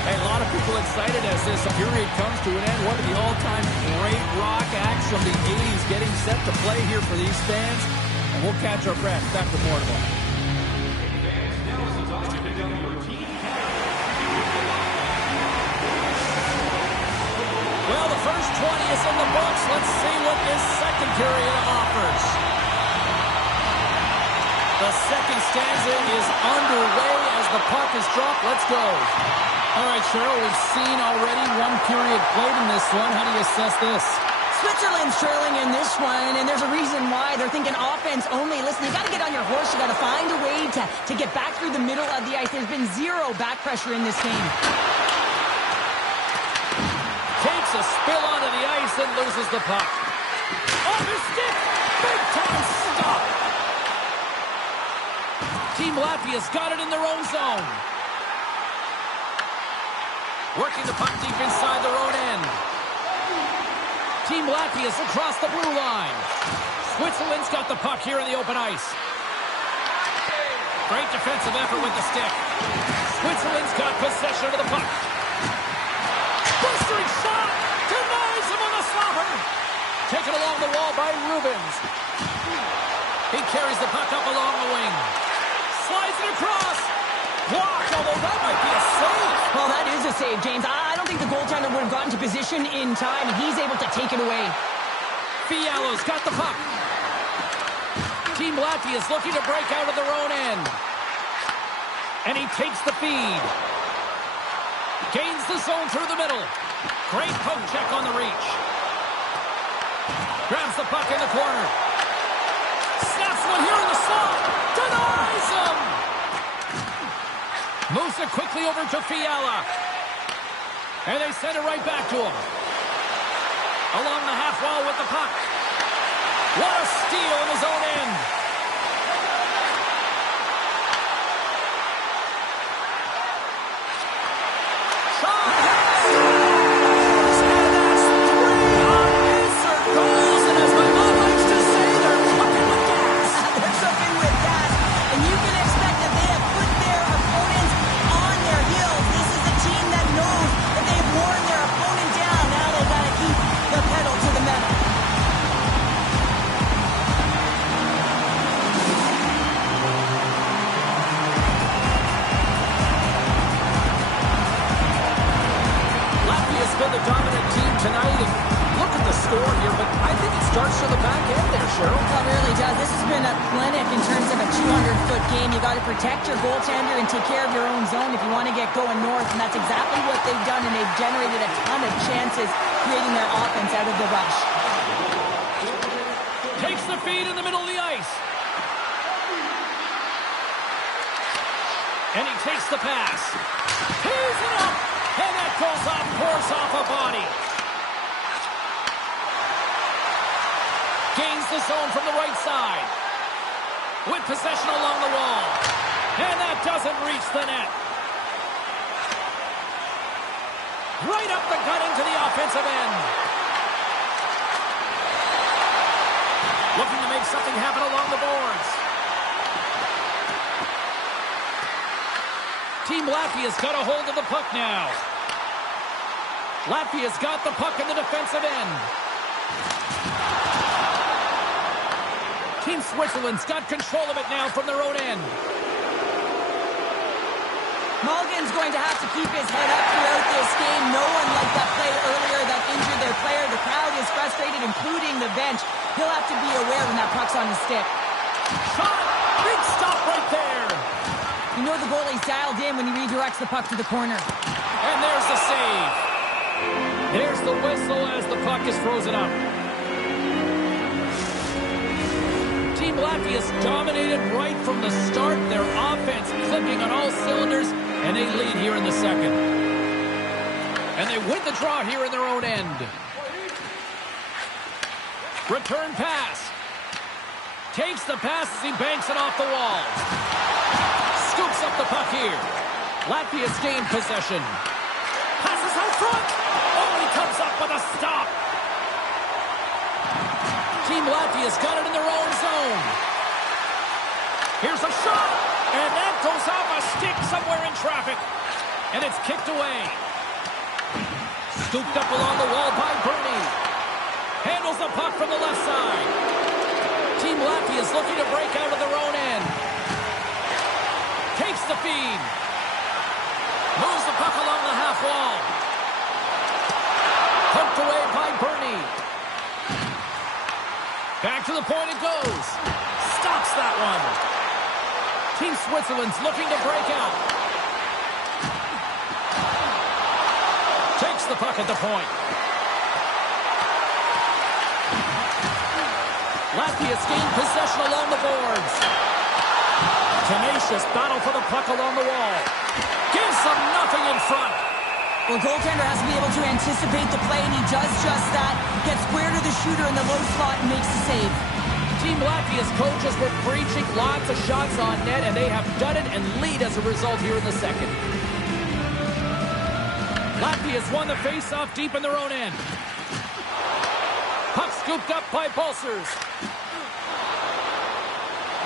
Hey, a lot of people excited as this period comes to an end. One of the all-time great rock acts from the 80s getting set to play here for these fans. And we'll catch our breath. Back to more in a moment. Well, the first 20 is in the books. Let's see what this second period offers. The second stanza is underway as the puck is dropped. Let's go. All right, Cheryl, we've seen already one period played in this one. How do you assess this? Switzerland's trailing in this one, and there's a reason why. They're thinking offense only. Listen, you got to get on your horse. You got to find a way to get back through the middle of the ice. There's been zero back pressure in this game. Takes a spill onto the ice and loses the puck. Off his stick! Big time stop! Team Latvia's got it in their own zone. Working the puck deep inside their own end. Team Latvia's across the blue line. Switzerland's got the puck here in the open ice. Great defensive effort with the stick. Switzerland's got possession of the puck. Blistering shot! Denies him on the slapper! Taken along the wall by Rubens. He carries the puck up along the wing. Slides it across. Blocked, although that might be a save. Well, that is a save, James. I don't think the goaltender would have gotten to position in time, and he's able to take it away. Fialo's got the puck. Team Latvia is looking to break out of their own end. And he takes the feed. Gains the zone through the middle. Great poke check on the reach. Grabs the puck in the corner. Snaps one here in the slot. Denies him. Moves it quickly over to Fiala. And they send it right back to him. Along the half wall with the puck. What a steal in his own end. Been the dominant team tonight, and look at the score here, but I think it starts to the back end there, Cheryl. Well, it really does. This has been a clinic in terms of a 200-foot game. You got to protect your goaltender and take care of your own zone if you want to get going north, and that's exactly what they've done, and they've generated a ton of chances creating their offense out of the rush. Takes the feed in the middle of the ice. And he takes the pass. Tees it up. And that goes off, pours off a body. Gains the zone from the right side. With possession along the wall. And that doesn't reach the net. Right up the gut into the offensive end. Looking to make something happen along the boards. Team Latvia's got a hold of the puck now. Latvia's got the puck in the defensive end. Team Switzerland's got control of it now from their own end. Mulligan's going to have to keep his head up throughout this game. No one liked that play earlier that injured their player. The crowd is frustrated, including the bench. He'll have to be aware when that puck's on his stick. Shot! Big stop right there! You know the goalie's dialed in when he redirects the puck to the corner. And there's the save. There's the whistle as the puck is frozen up. Team Latvia's dominated right from the start. Their offense clicking on all cylinders, and they lead here in the second. And they win the draw here in their own end. Return pass. Takes the pass as he banks it off the wall. Scoops up the puck here. Latvia's gained possession. Passes out front. Oh, he comes up with a stop. Team Latvia's got it in their own zone. Here's a shot. And that goes off a stick somewhere in traffic. And it's kicked away. Scooped up along the wall by Bernie. Handles the puck from the left side. Team Latvia's looking to break out of their own end. Takes the feed. Moves the puck along the half wall. Poked away by Bernie. Back to the point it goes. Stops that one. Team Switzerland's looking to break out. Takes the puck at the point. Latvia's gained possession along the boards. Tenacious battle for the puck along the wall. Gives them nothing in front. Well, goaltender has to be able to anticipate the play, and he does just that. Gets square to the shooter in the low slot and makes the save. Team Latvia's coaches were preaching lots of shots on net, and they have done it and lead as a result here in the second. Latvia's won the face-off deep in their own end. Puck scooped up by Pulsers.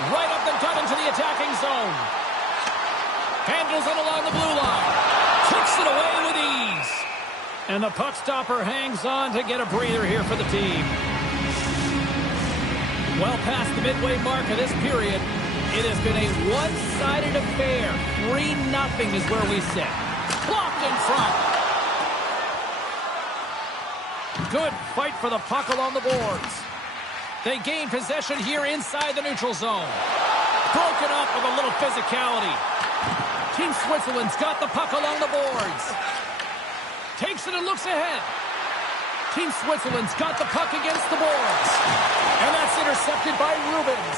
Right up the gut into the attacking zone. Handles it along the blue line. Kicks it away with ease. And the puck stopper hangs on to get a breather here for the team. Well past the midway mark of this period, it has been a one-sided affair. 3-0 is where we sit. Blocked in front. Good fight for the puck along the boards. They gain possession here inside the neutral zone. Broken up with a little physicality. Team Switzerland's got the puck along the boards. Takes it and looks ahead. Team Switzerland's got the puck against the boards. And that's intercepted by Rubens.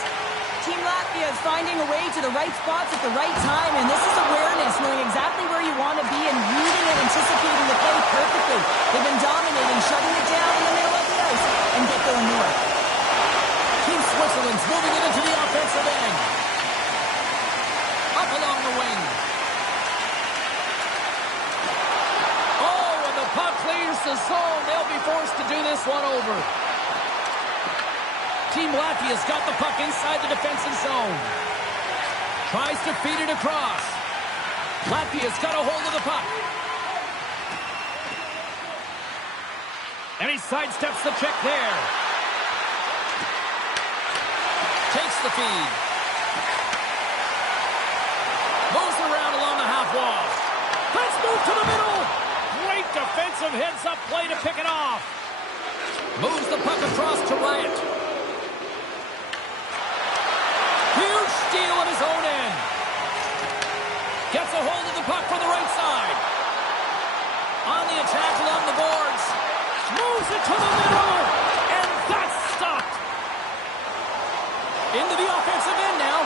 Team Latvia is finding a way to the right spots at the right time, and this is awareness, knowing exactly where you want to be and reading and anticipating the play perfectly. They've been dominating, shutting it down in the middle of the ice, and get going north. Team Switzerland's moving it into the offensive end. Up along the wing. Oh, and the puck clears the zone. They'll be forced to do this one over. Team Latvia's got the puck inside the defensive zone. Tries to feed it across. Latvia's got a hold of the puck. And he sidesteps the check there. Takes the feed. Moves around along the half wall. Let's move to the middle. Great defensive heads-up play to pick it off. Moves the puck across to Riot. Huge steal at his own end. Gets a hold of the puck from the right side. On the attack along the boards. Moves it to the middle. And that's stopped. Into the offensive end now.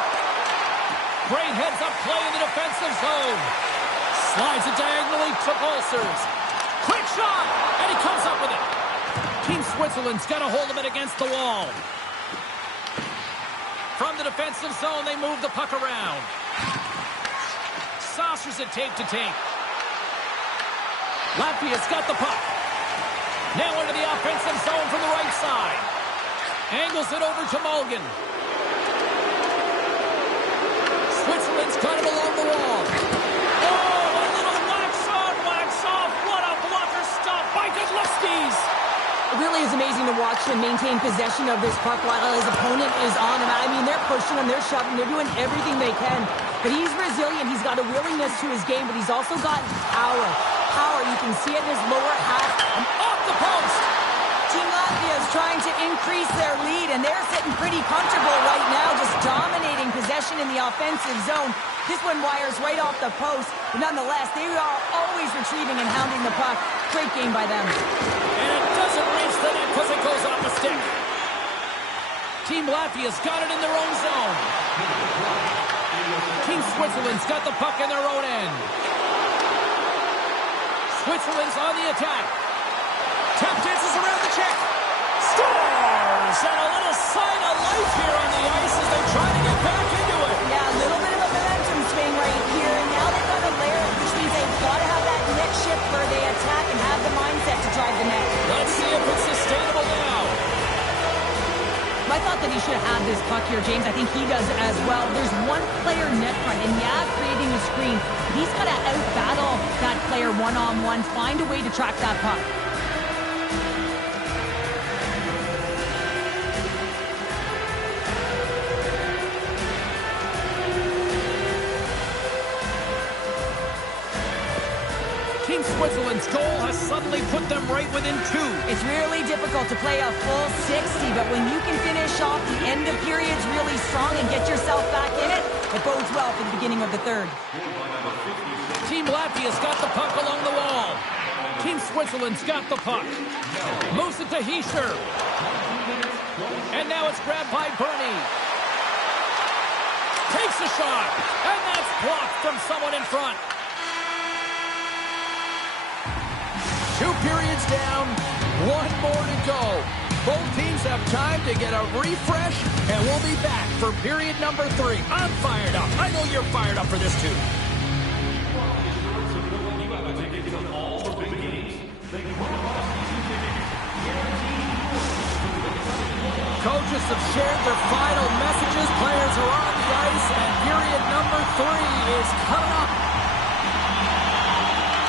Great heads-up play in the defensive zone. Slides it diagonally to Pulsers. Quick shot. And he comes up with it. Team Switzerland's got a hold of it against the wall. From the defensive zone, they move the puck around. Saucers it tape to tape. Latvia's got the puck. Now into the offensive zone from the right side. Angles it over to Mulligan. Switzerland's got it along the wall. Oh, a little wax on, wax off. What a blocker stop by Godlewski's. It really is amazing to watch him maintain possession of this puck while his opponent is on him. I mean, they're pushing him, they're shoving, they're doing everything they can. But he's resilient. He's got a willingness to his game, but he's also got power. Power, you can see it in his lower half. And off the post. Team Latvia is trying to increase their lead, and they're sitting pretty comfortable right now, just dominating possession in the offensive zone. This one wires right off the post, but nonetheless, they are always retrieving and hounding the puck. Great game by them. And it doesn't reach the net because it goes off a stick. Team Latvia's got it in their own zone. Team Switzerland's got the puck in their own end. Switzerland's on the attack. Tap dances around the check. Scores! And a little sign of life here on the ice as they try to get back into it. Yeah, a little bit of a momentum swing right here. And now they've got to layer it, which means they've got to have that net shift where they attack and have the mindset to drive the net. Let's see if it's sustainable now. I thought that he should have had this puck here, James. I think he does as well. There's one player net front, and yeah, creating a screen. He's got to out-battle that player one-on-one, find a way to track that puck. Team Switzerland's goal has suddenly put them right within 2. It's really difficult to play a full 60, but when you can finish off the end of periods really strong and get yourself back in it, it bodes well for the beginning of the third. Team Latvia's got the puck along the wall. Team Switzerland's got the puck. Moves it to Heischer. And now it's grabbed by Bernie. Takes a shot. And that's blocked from someone in front. 2 periods down, 1 more to go. Both teams have time to get a refresh, and we'll be back for period number 3. I'm fired up. I know you're fired up for this too. Coaches have shared their final messages. Players are on the ice, and period number 3 is coming up.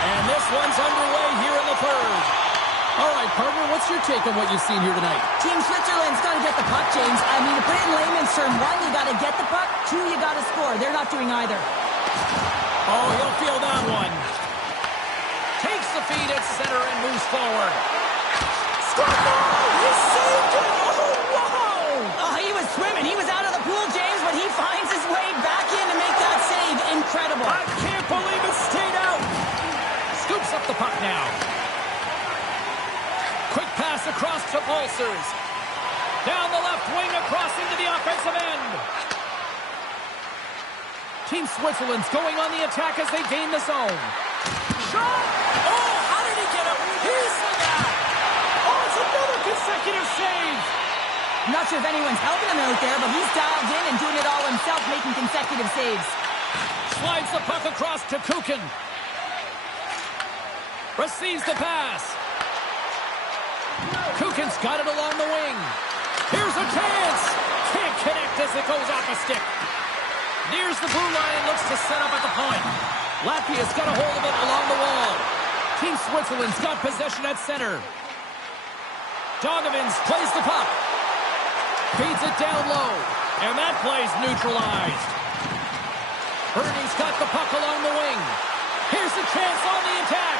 And this one's underway here in the third. All right, partner, what's your take on what you've seen here tonight? Team Switzerland's got to get the puck, James. I mean, to put it in layman's terms, 1, you got to get the puck. 2, you got to score. They're not doing either. Oh, he'll feel that one. Takes the feed at center and moves forward. Score! He saved it! Oh, wow! Oh, he was swimming. He was out of the pool, James, but he finds his way back in to make that save. Incredible. I can't believe it stayed out. Scoops up the puck now. Quick pass across to Pulsers. Down the left wing across into the offensive end. Team Switzerland's going on the attack as they gain the zone. Shot! Oh, how did he get up? Here's the guy. Oh, it's another consecutive save. I'm not sure if anyone's helping him out there, but he's dialed in and doing it all himself, making consecutive saves. Slides the puck across to Kukin. Receives the pass. Kukin's got it along the wing. Here's a chance. Can't connect as it goes off a stick. Nears the blue line and looks to set up at the point. Latvia's got a hold of it along the wall. Team Switzerland's got possession at center. Dogovins plays the puck. Feeds it down low. And that play's neutralized. Bernie's got the puck along the wing. Here's a chance on the attack.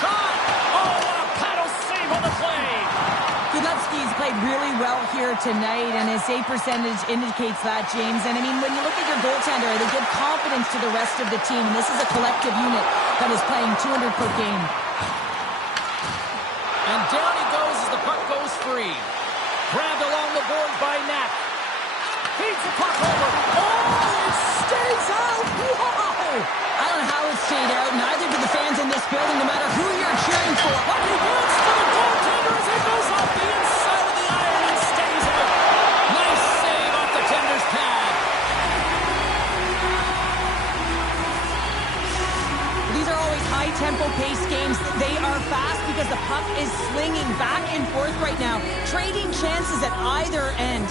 Shot! Oh, what a paddle save on the play! Godlewski's played really well here tonight, and his save percentage indicates that, James. And, I mean, when you look at your goaltender, they give confidence to the rest of the team, and this is a collective unit that is playing 200 per game. And down he goes as the puck goes free. Grabbed along the board by Knapp. Feeds the puck over. Oh, it stays out! Whoa! I don't know how it stayed out. Neither do the fans in this building, no matter who you're cheering for. But he gets to the goaltender as it goes off the inside of the iron and stays out. Nice save off the tender's pad. These are always high-tempo trading chances at either end.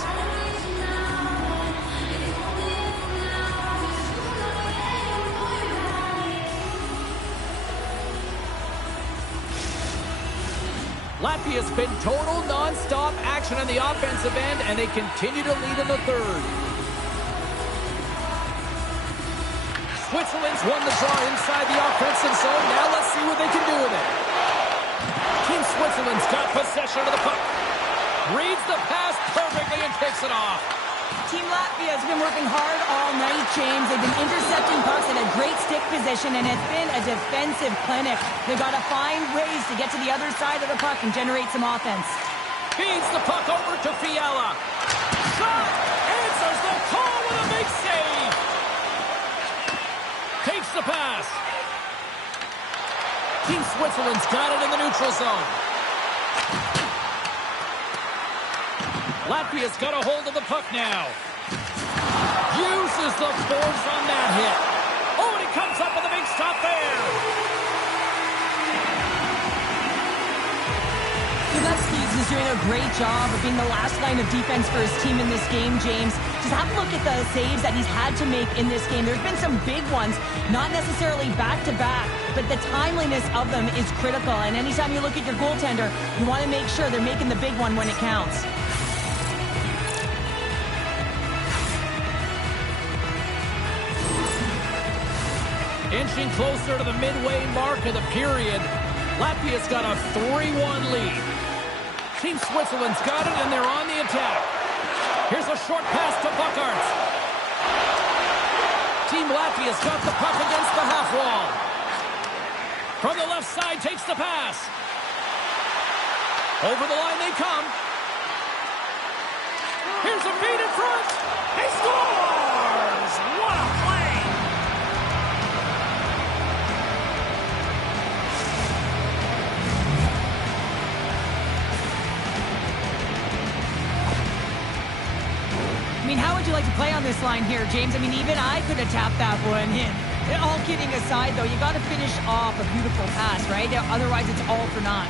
Latvia's been total non-stop action on the offensive end, and they continue to lead in the third. Switzerland's won the draw inside the offensive zone. Now let's see what they can do with it. Team Switzerland's got possession of the puck. Reads the pass perfectly and kicks it off. Team Latvia has been working hard all night, James. They've been intercepting pucks at a great stick position, and it's been a defensive clinic. They've got to find ways to get to the other side of the puck and generate some offense. Feeds the puck over to Fiala. Shot! Answers the call with a big save. Takes the pass. Team Switzerland's got it in the neutral zone. Latvia's got a hold of the puck now. Uses the force on that hit. Oh, and he comes up with a big stop there. Gillespie's is doing a great job of being the last line of defense for his team in this game, James. Just have a look at the saves that he's had to make in this game. There's been some big ones, not necessarily back-to-back, but the timeliness of them is critical. And anytime you look at your goaltender, you want to make sure they're making the big one when it counts. Inching closer to the midway mark of the period. Latvia's got a 3-1 lead. Team Switzerland's got it, and they're on the attack. Here's a short pass to Buckarts. Team Latvia's got the puck against the half wall. From the left side, takes the pass. Over the line they come. Here's a feed in front. He scores! What a play! I mean, how would you like to play on this line here, James? I mean, even I could have tapped that one in. All kidding aside, though, you got to finish off a beautiful pass, right? Otherwise, it's all for naught.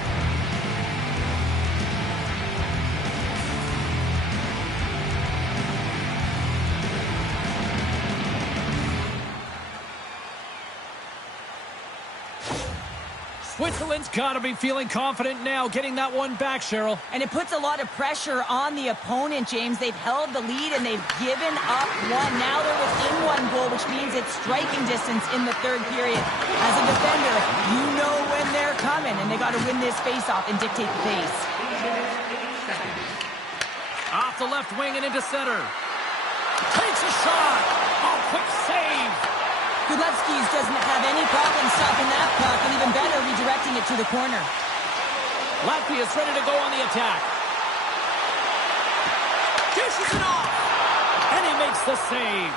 Switzerland's got to be feeling confident now, getting that one back, Cheryl. And it puts a lot of pressure on the opponent, James. They've held the lead, and they've given up one. Now they're within one goal, which means it's striking distance in the third period. As a defender, you know when they're coming, and they got to win this faceoff and dictate the pace. Off the left wing and into center. Takes a shot. Oh, quick save. Gillespie's doesn't have any problem stopping that puck, and even better, redirecting it to the corner. Latvia's ready to go on the attack. Dishes it off. And he makes the save.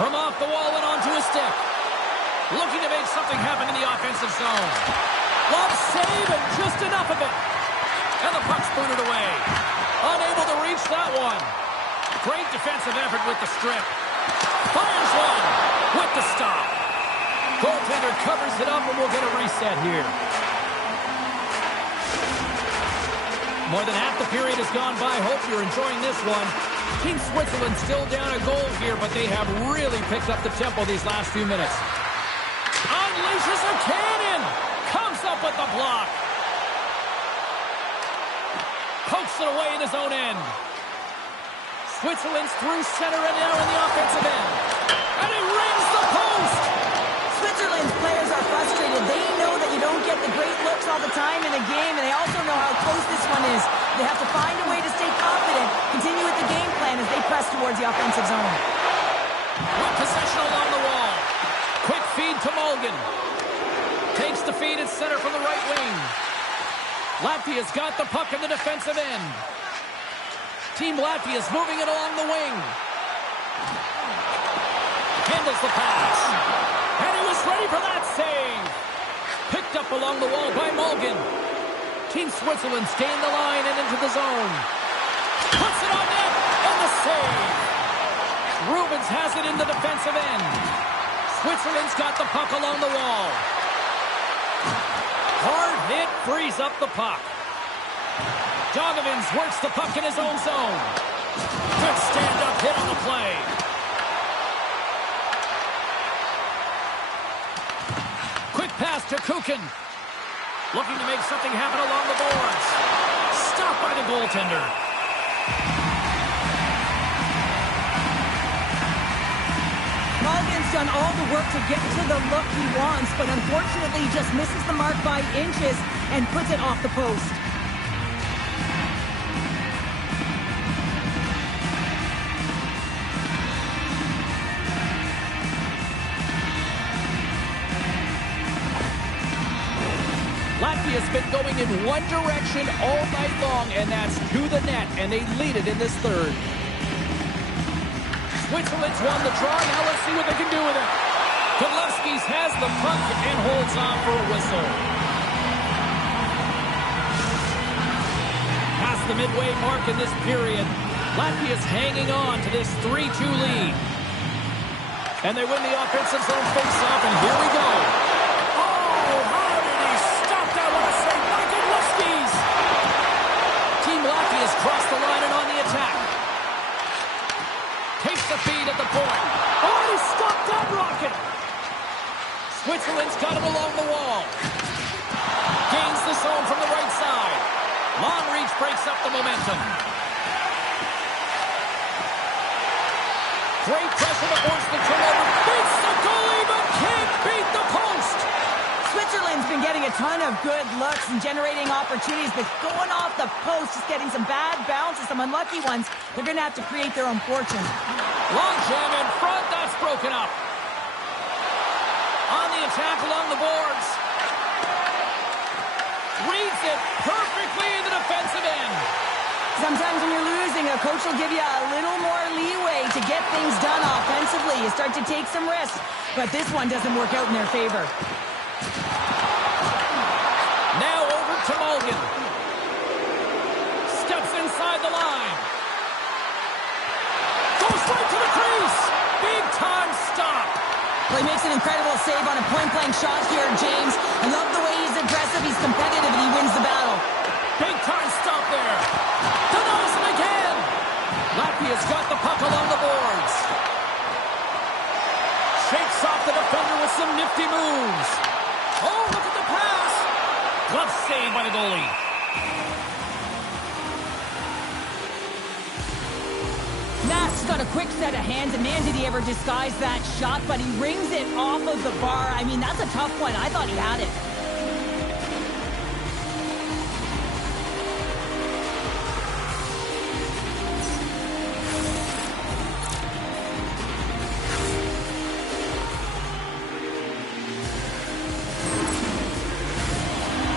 From off the wall and onto his stick. Looking to make something happen in the offensive zone. Love save and just enough of it. And the puck's booted away. Unable to reach that one. Great defensive effort with the strip. Fires one with the stop. Goaltender covers it up, and we'll get a reset here. More than half the period has gone by. Hope you're enjoying this one. Team Switzerland still down a goal here, but they have really picked up the tempo these last few minutes. Unleashes a cannon. Comes up with the block. Pokes it away in his own end. Switzerland's through center and now in the offensive end. And he rings the post! Switzerland's players are frustrated. They know that you don't get the great looks all the time in a game, and they also know how close this one is. They have to find a way to stay confident, continue with the game plan as they press towards the offensive zone. With possession along the wall. Quick feed to Mulligan. Takes the feed at center from the right wing. Latvia's got the puck in the defensive end. Team Latvia's moving it along the wing. Handles the pass. And he was ready for that save. Picked up along the wall by Mulligan. Team Switzerland staying the line and into the zone. Puts it on net. And the save. Rubens has it in the defensive end. Switzerland's got the puck along the wall. Hard hit frees up the puck. Dogovins works the puck in his own zone. Good stand-up hit on the play. Quick pass to Kukin. Looking to make something happen along the boards. Stopped by the goaltender. Malgin's done all the work to get to the look he wants, but unfortunately just misses the mark by inches and puts it off the post. Latvia's been going in one direction all night long, and that's to the net, and they lead it in this third. Switzerland's won the draw. Now let's see what they can do with it. Godlewski's has the puck and holds on for a whistle. Past the midway mark in this period, Latvia's hanging on to this 3-2 lead. And they win the offensive zone faceoff, and here we go. Oh, how did he stop that? What a save by Godlewski's. Team Latvia's crossed the line and on the attack. Takes the feed at the point. Oh, he stopped that rocket. Switzerland's got it along the wall. Gains the zone from the right side. Long reach breaks up the momentum. Great pressure to force the turnover. Beats the goalie, but can't beat the post. Switzerland's been getting a ton of good looks and generating opportunities, but going off the post, just getting some bad bounces, some unlucky ones. They're going to have to create their own fortune. Long jam in front. That's broken up. On the attack along the boards. Reads it perfectly in the defensive end. Sometimes when you're losing, a coach will give you a little more leeway to get things done offensively. You start to take some risks, but this one doesn't work out in their favor. Now over to Malgin. Steps inside the line. Goes right to the crease. Big time stop. Well, he makes an incredible save on a point-blank shot here, James. I love the way he's aggressive, he's competitive, and he wins the battle. Big time stop there. Denies him again. Latvia's got the puck along the boards. Shakes off the defender with some nifty moves. Oh, look at the pass. Glove save by the goalie. Naft's got a quick set of hands, and man, did he ever disguise that shot, but he rings it off of the bar. I mean, that's a tough one. I thought he had it.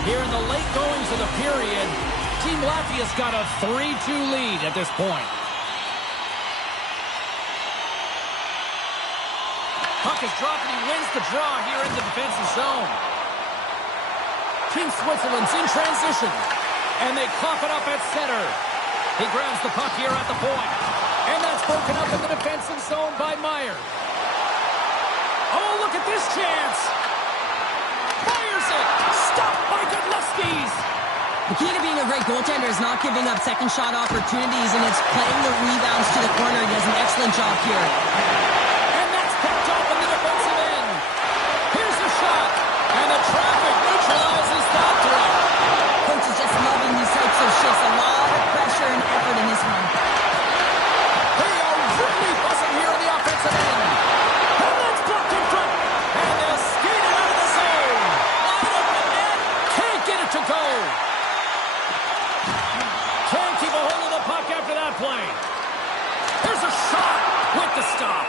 Here in the late goings of the period, Team Latvia's got a 3-2 lead at this point. Puck is dropped and he wins the draw here in the defensive zone. Team Switzerland's in transition, and they cough it up at center. He grabs the puck here at the point, and that's broken up in the defensive zone by Meyer. Oh, look at this chance. Fires it. Stopped by Godlewski's. The key to being a great goaltender is not giving up second shot opportunities, and it's playing the rebounds to the corner. He does an excellent job here. And that's picked up in the defensive end. Here's the shot, and the traffic neutralizes that threat. Coach is just loving these types of shifts. A lot of pressure and effort in this one. They are really buzzing here in the offensive end. And that's blocked in front. And they'll skate it out of the zone. Wide open net. Can't get it to go. Can't keep a hold of the puck after that play. There's a shot with the stop.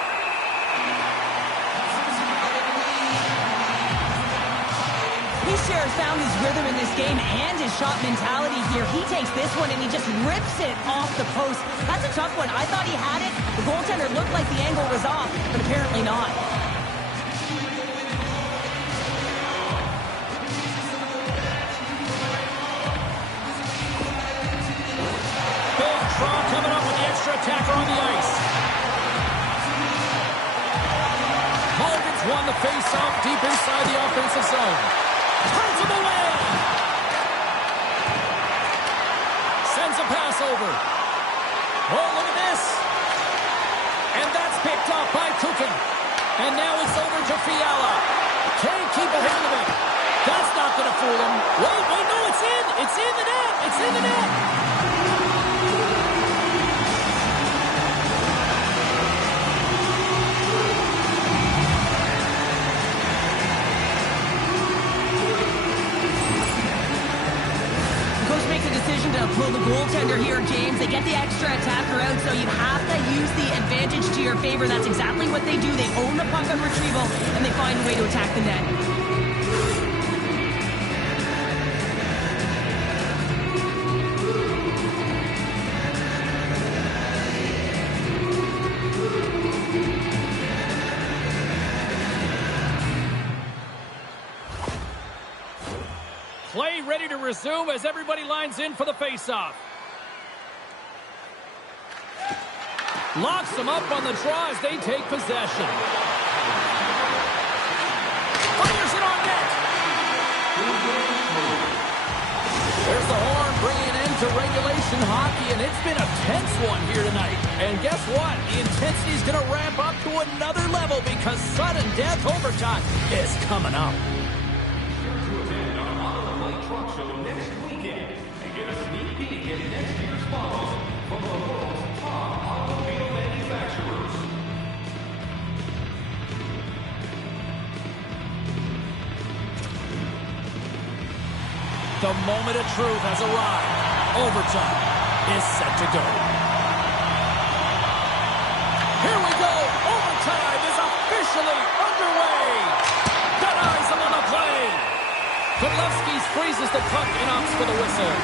Hischier has found his rhythm in this game and his shot mentality here. He takes this one and he just rips it off the post. That's a tough one. I thought he had it. The goaltender looked like the angle was off, but apparently not. Big draw coming up with the extra attacker on the ice. Malgin's won the face-off deep inside the offensive zone. Turns him away. off by Kukin. And now it's over to Fiala. Can't keep a hold of it. That's not going to fool him. Wait, no, it's in. It's in the net. It's in the net. Coach makes a decision to pull the goaltender here, James. They get the extra attacker out, so you have to use the advantage to your favor. That's exactly what they do. They own the puck on retrieval, and they find a way to attack the net. Play ready to resume as everybody lines in for the faceoff. Locks them up on the draw as they take possession. Fires it on net. There's the horn bringing an end to regulation hockey, and it's been a tense one here tonight. And guess what? The intensity is going to ramp up to another level because sudden death overtime is coming up. The moment of truth has arrived. Overtime is set to go. Here we go. Overtime is officially underway. Got eyes on the play. Godlewski freezes the puck and opts for the whistle.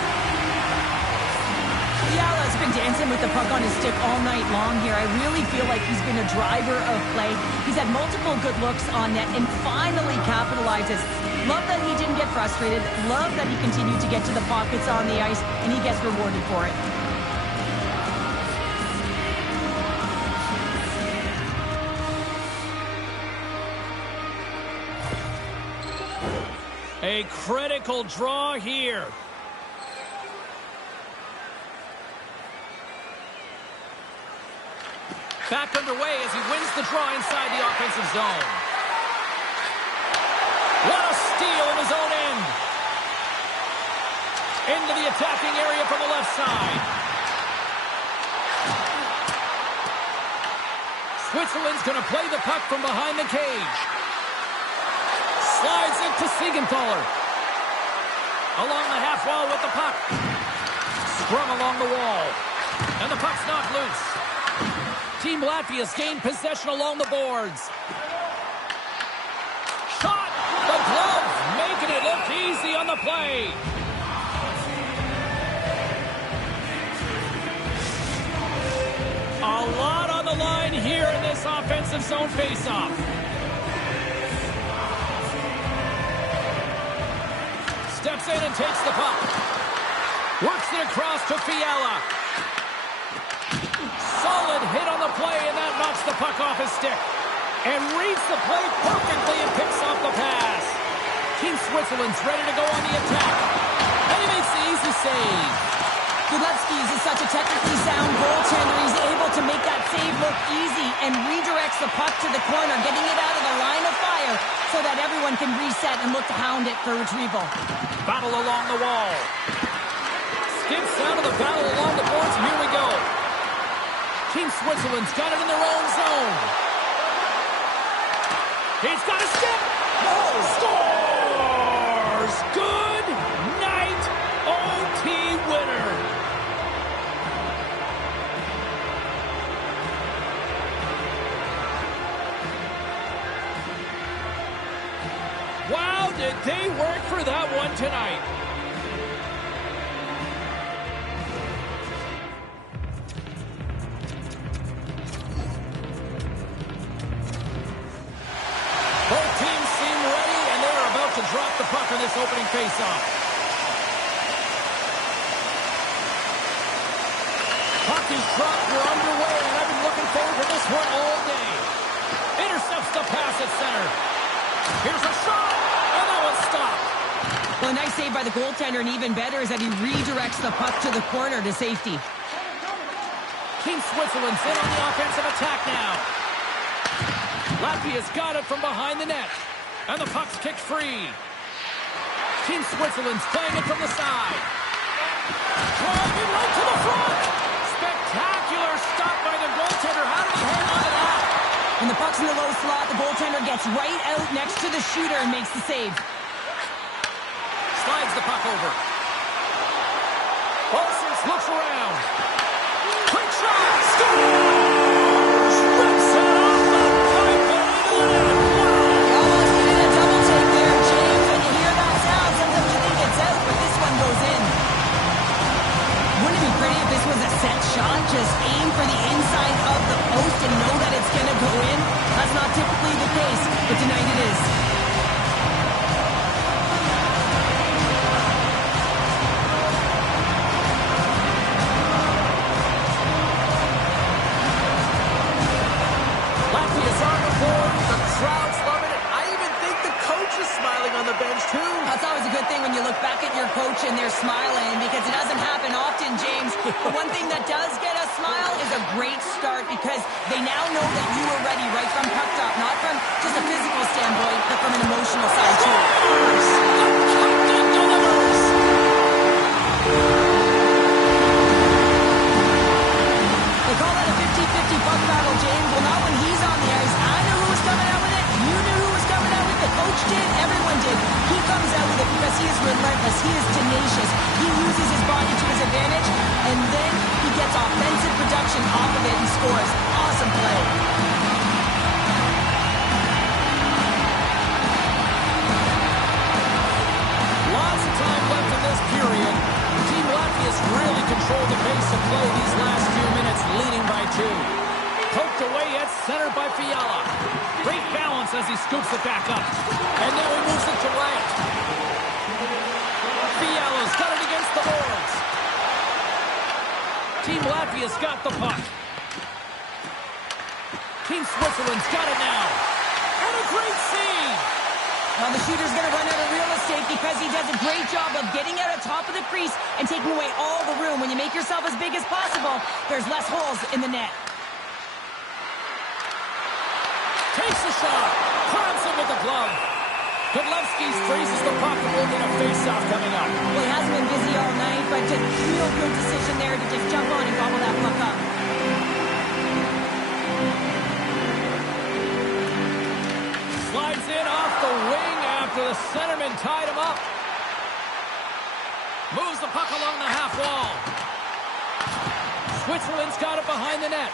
Fiala's been dancing with the puck on his stick all night long here. I really feel like he's been a driver of play. He's had multiple good looks on net and finally capitalizes. Love that he didn't get frustrated. Love that he continued to get to the pockets on the ice, and he gets rewarded for it. A critical draw here. Back underway as he wins the draw inside the offensive zone. What a steal in his own end. Into the attacking area from the left side. Switzerland's going to play the puck from behind the cage. Slides it to Siegenthaler. Along the half wall with the puck. Scrum along the wall. And the puck's knocked loose. Team Latvia's gained possession along the boards. Shot! The glove making it look easy on the play. A lot on the line here in this offensive zone faceoff. Steps in and takes the puck. Works it across to Fiala. Solid hit on the play, and that knocks the puck off his stick. And reads the play perfectly and picks off the pass. Team Switzerland's ready to go on the attack. And he makes the easy save. Godlewski is such a technically sound goaltender. He's able to make that save look easy and redirects the puck to the corner, getting it out of the line of fire so that everyone can reset and look to hound it for retrieval. Battle along the wall. Skips out of the battle along the boards, and here we go. Team Switzerland's got it in their own zone. He's got a skip. Oh. Scores! Good night, OT winner. Wow, did they work for that one tonight. Both teams seem ready, and they're about to drop the puck on this opening faceoff. Puck is dropped. We're underway, and I've been looking forward to this one all day. Intercepts the pass at center. Here's a shot, and that one's stopped. Well, a nice save by the goaltender, and even better is that he redirects the puck to the corner to safety. Team Switzerland's in on the offensive attack now. Latvia's got it from behind the net. And the puck's kicked free. Team Switzerland's playing it from the side. Driving right to the front. Spectacular stop by the goaltender. How did he hang on to that? When the puck's in the low slot, the goaltender gets right out next to the shooter and makes the save. Slides the puck over. Olsen looks around. Quick shot. Scores! Rips it off the pipe and into the net. You almost needed a double take there, James. When you hear that sound, sometimes you think it's out, but this one goes in. Wouldn't it be pretty if this was a set shot? Just aim for the inside of the post and know that it's going to go in? That's not typically the case, but tonight it is. Latvia's on the board. The crowd's loving it. I even think the coach is smiling on the bench, too. That's always a good thing when you look back at your coach and they're smiling, because it doesn't happen often, James. But one thing that does get a smile is a great start, because they now know that you were ready right from puck drop, not from just a physical standpoint, but from an emotional side, too. The captain delivers. They call that a 50-50 puck battle, James. Well, not when he's on the ice. I knew who was coming out with it. You knew who was coming out with it. The coach did. Everyone did. He comes out with it because he is relentless. He is tenacious. He uses his body to his advantage, and then he gets offensive production off of it and scores. Awesome play. Lots of time left in this period. Team Latvia's really controlled the pace of play these last few minutes, leading by 2. Poked away at center by Fiala. Great balance as he scoops it back up. And now he moves it to right. Fiala's got it against the boards. Team Latvia's got the puck. Team Switzerland's got it now. And a great save. Well, the shooter's going to run out of real estate because he does a great job of getting out of top of the crease and taking away all the room. When you make yourself as big as possible, there's less holes in the net. Takes a shot. Crowds him with the glove. Godlewski freezes the puck and will get a face-off coming up. Well, he hasn't been busy all night, but just real good decision there to just jump on and gobble that puck up. Slides in off the wing after the centerman tied him up. Moves the puck along the half wall. Switzerland's got it behind the net.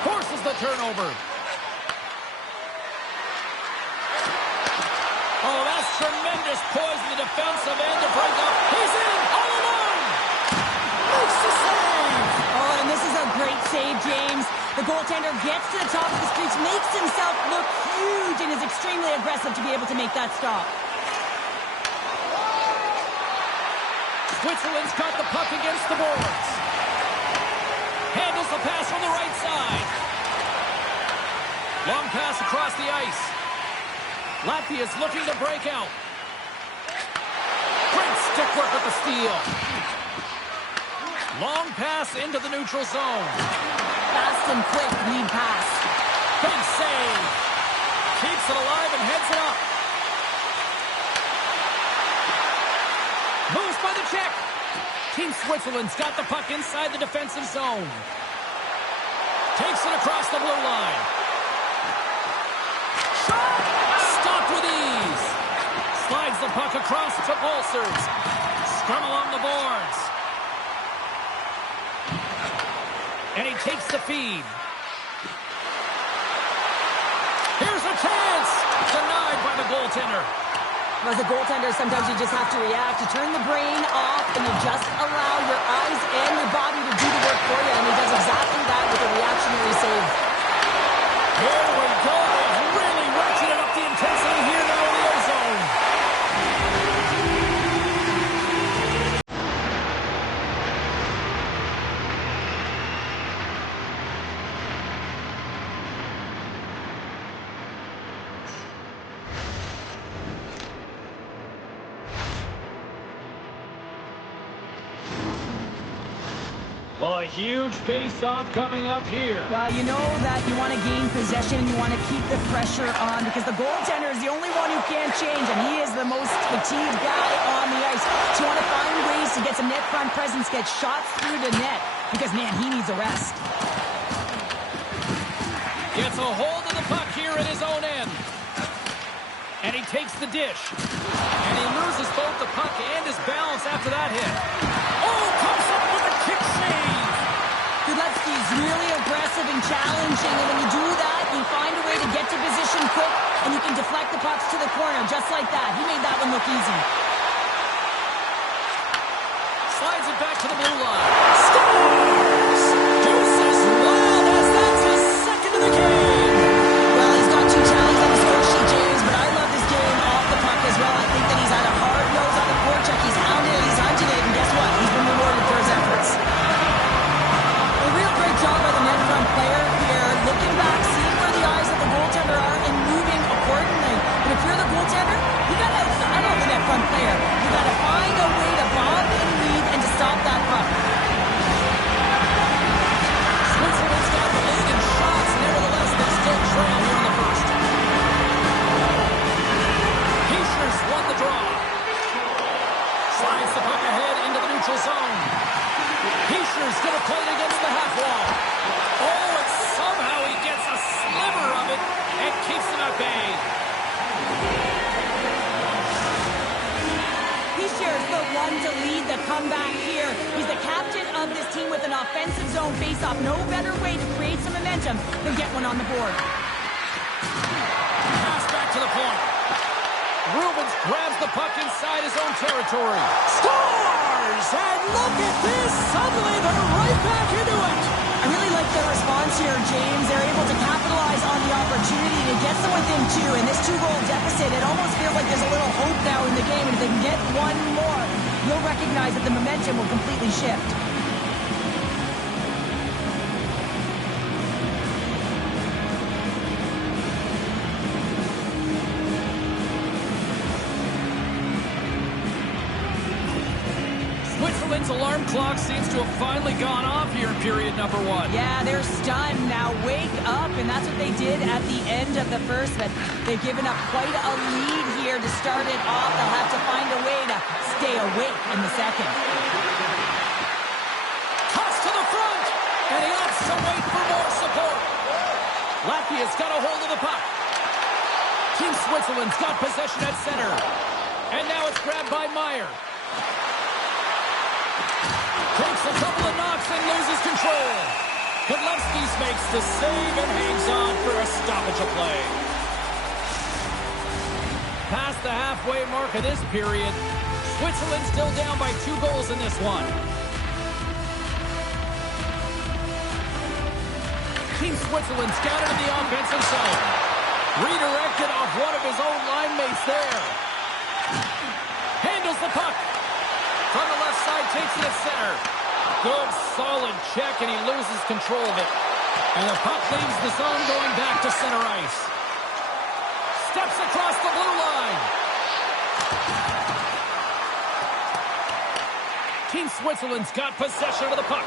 Forces the turnover. Oh, that's tremendous poise in the defensive end to break up. He's in, all alone. Makes the save. Oh, and this is a great save, James. The goaltender gets to the top of the crease, makes himself look huge, and is extremely aggressive to be able to make that stop. Switzerland's got the puck against the boards. Handles the pass from the right side. Long pass across the ice. Latvia's looking to break out. Great stick work with the steal. Long pass into the neutral zone. Fast and quick lead pass. Big save. Keeps it alive and heads it up. Moves by the check. Team Switzerland's got the puck inside the defensive zone. Takes it across the blue line. Shot! Stopped with ease. Slides the puck across to Pulsers. Scrum along the boards. And he takes the feed. Here's a chance. Denied by the goaltender. As a goaltender, sometimes you just have to react. You turn the brain off, and you just allow your eyes and your body to do the work for you, and he does exactly that with a reactionary save. Here we go. They've really ratcheted up the intensity here now in the ozone. Well, a huge face-off coming up here. Well, you know that you want to gain possession, you want to keep the pressure on because the goaltender is the only one who can't change, and he is the most fatigued guy on the ice. So you want to find ways to get some net front presence, get shots through the net because, man, he needs a rest. Gets a hold of the puck here at his own end. And he takes the dish. And he loses both the puck and his balance after that hit. Oh, comes up with a kick save. Gudlevsky's really aggressive and challenging, and when you do that, you find a way to get to position quick, and you can deflect the pucks to the corner, just like that. He made that one look easy. Slides it back to the blue line. Scores! Deuces Wild as that's his second of the game. Well, he's got 2 tallies on the score sheet, James, but I love this game off the puck as well. I think that he's had a hard nose on the forecheck. He's hounded it, he's hunted it, and guess what? He's been rewarded for his efforts. A real great job by the net front player here, looking back, seeing where the eyes of the goaltender are, and moving accordingly. But if you're the goaltender, you got to, I know the net front player, you got to find a way to bomb and lead and to stop that puck. Switzerland's got the lead in shots. Nevertheless, they still trail here in the first. Heischer's won the draw. Slides the puck ahead into the neutral zone. Heischer's going to play it against the half wall. Oh, and somehow he gets a sliver of it and keeps him at bay. Heischer's the one to lead the comeback here. He's the captain of this team with an offensive zone faceoff. No better way to create some momentum than get one on the board. Pass back to the point. Rubens grabs the puck inside his own territory. Scores! And look at this! Suddenly they're right back into it! I really like their response here, James. They're able to capitalize on the opportunity to get them within 2. In this 2-goal deficit, it almost feels like there's a little hope now in the game. And if they can get one more, you'll recognize that the momentum will completely shift. Switzerland's alarm clock seems to have finally gone off here in period number 1. Yeah, they're stunned. Now wake up, and that's what they did at the end of the first, but they've given up quite a lead here to start it off. They'll have to find a way to stay awake in the second. Toss to the front, and he opts to wait for more support. Latvia's got a hold of the puck. Team Switzerland's got possession at center. And now it's grabbed by Meyer. Takes a couple of knocks and loses control. Kudlevsky makes the save and hangs on for a stoppage of play. Past the halfway mark of this period, Switzerland still down by 2 goals in this one. Team Switzerland's got into the offensive zone. Redirected off one of his own line mates there. Handles the puck. From the left side, takes it at center. Good, solid check, and he loses control of it. And the puck leaves the zone going back to center ice. Steps across the blue line. Team Switzerland's got possession of the puck.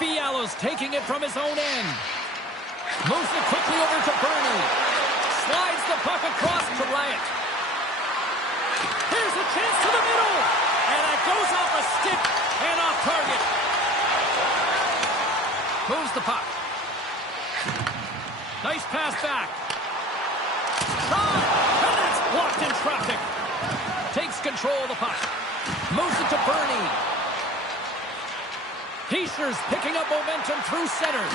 Fiala's taking it from his own end. Moves it quickly over to Bernie. Slides the puck across to Riot. Here's a chance to the middle. And that goes off a stick and off target. Moves the puck. Nice pass back. Shot. And that's blocked in traffic. Takes control of the puck. Moves it to Bernie. Heischer's picking up momentum through center.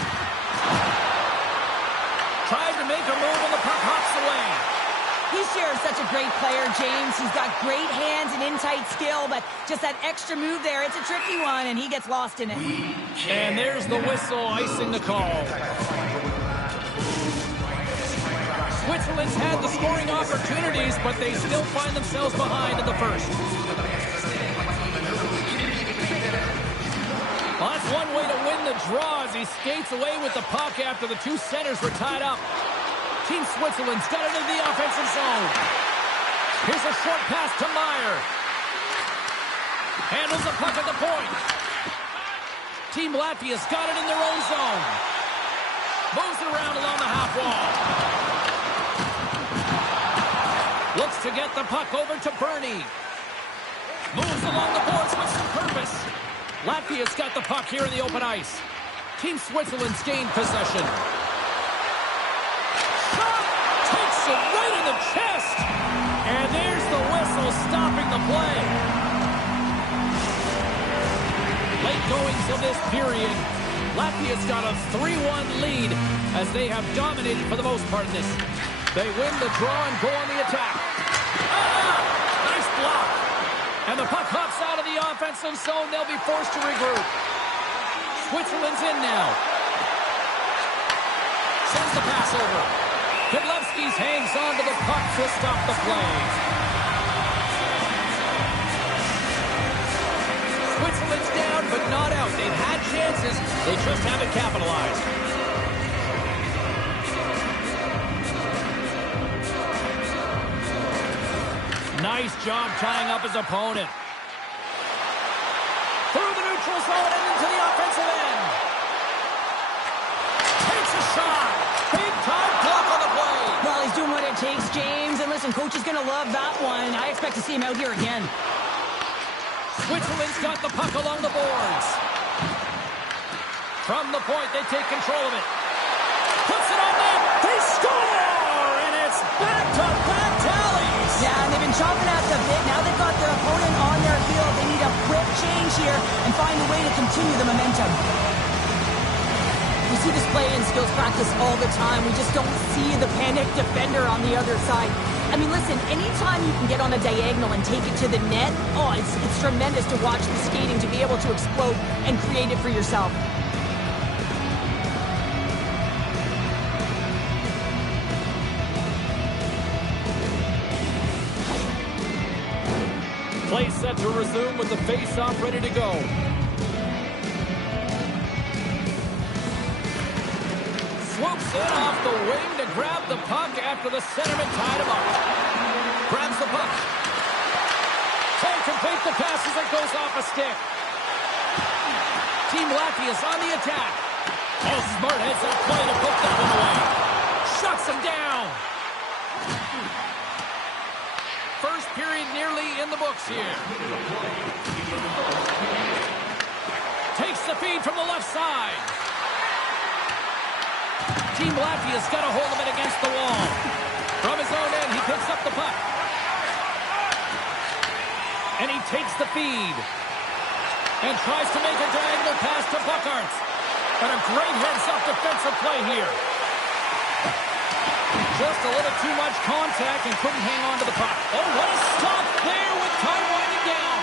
Tried to make a move and the puck hops away. Heischer is such a great player, James. He's got great hands and in-tight skill, but just that extra move there, it's a tricky one, and he gets lost in it. And there's the whistle icing the call. Switzerland's had the scoring opportunities, but they still find themselves behind in the first. Well, that's one way to win the draw as he skates away with the puck after the 2 centers were tied up. Team Switzerland's got it into the offensive zone. Here's a short pass to Meyer. Handles the puck at the point. Team Latvia's got it in their own zone. Moves it around along the half wall. Looks to get the puck over to Bernie. Moves along the boards with some purpose. Latvia's got the puck here in the open ice. Team Switzerland's gained possession. Shot! Takes it right in the chest! And there's the whistle stopping the play. Late goings of this period. Latvia's got a 3-1 lead as they have dominated for the most part in this. They win the draw and go on the attack. Nice block. And the puck hops out of the offensive zone. They'll be forced to regroup. Switzerland's in now. Sends the pass over. Kudlewski's hangs on to the puck to stop the play. Switzerland's down, but not out. They've had chances. They just haven't capitalized. Nice job tying up his opponent. Through the neutral zone and into the offensive end. Takes a shot. Big time block on the play. Well, he's doing what it takes, James. And listen, coach is going to love that one. I expect to see him out here again. Switzerland's got the puck along the boards. From the point, they take control of it. Puts it on net. They score! And it's back-to-back tallies. Yeah, and they've been chopping at the bit. Now they've got their opponent on their field. They need a quick change here and find a way to continue the momentum. We see this play in skills practice all the time. We just don't see the panic defender on the other side. I mean, listen, anytime you can get on a diagonal and take it to the net, it's tremendous to watch the skating, to be able to explode and create it for yourself. Play set to resume with the face-off ready to go. Swoops in off the wing to grab the puck after the centerman tied him up. Grabs the puck. Can't complete the pass as it goes off a stick. Team Latvia's on the attack. Oh, smart heads up play to put that one away. Shuts him down. First period nearly in the books here. Takes the feed from the left side. Team Latvia's got a hold of it against the wall. From his own end, he picks up the puck. And he takes the feed. And tries to make a diagonal pass to Buckarts. But a great heads-up defensive play here. Just a little too much contact and couldn't hang on to the puck. Oh, what a stop there with time winding down.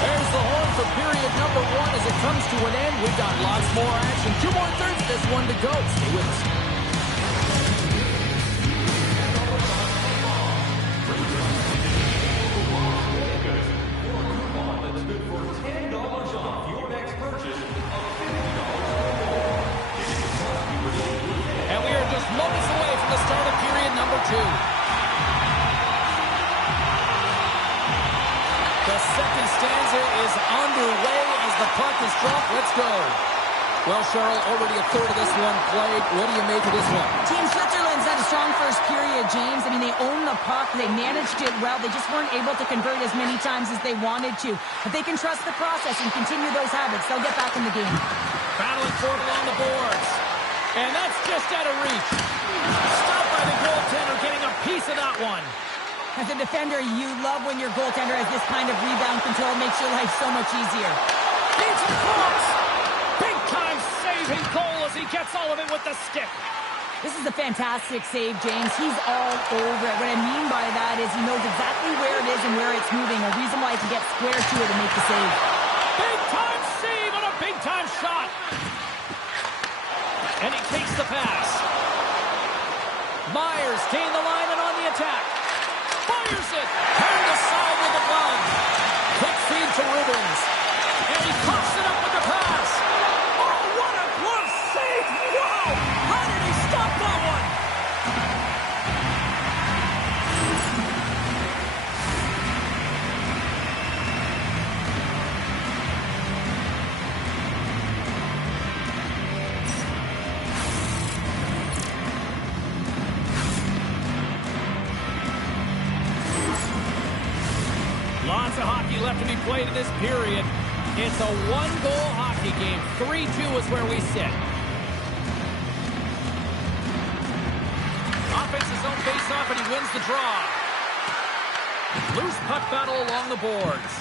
There's the horn for period number 1 as it comes to an end. We've got lots more action. 2 more thirds, this one to go. Stay with us. Moments away from the start of period number 2. The second stanza is underway as the puck is dropped. Let's go. Well, Cheryl, already a third of this one played. What do you make of this one? Team Switzerland's had a strong first period, James. I mean, they own the puck. They managed it well. They just weren't able to convert as many times as they wanted to. But they can trust the process and continue those habits. They'll get back in the game. Battling for it along the boards. And that's just out of reach. Stopped by the goaltender, getting a piece of that one. As a defender, you love when your goaltender has this kind of rebound control. Makes your life so much easier. Beats it across. Big time saving goal as he gets all of it with the stick. This is a fantastic save, James. He's all over it. What I mean by that is he knows exactly where it is and where it's moving. A reason why he can get square to it and make the save. Big time save on a big time shot. And he takes the pass. Myers gained the line and on the attack. Fires it. Turned aside with the glove. Quick feed to Rubens. And he coughs it up with the pass. Oh, what a glove save. Wow. How did he stop that one? Lots of hockey left to be played in this period. It's a one-goal hockey game. 3-2 is where we sit. Offense's own face-off, and he wins the draw. Loose puck battle along the boards.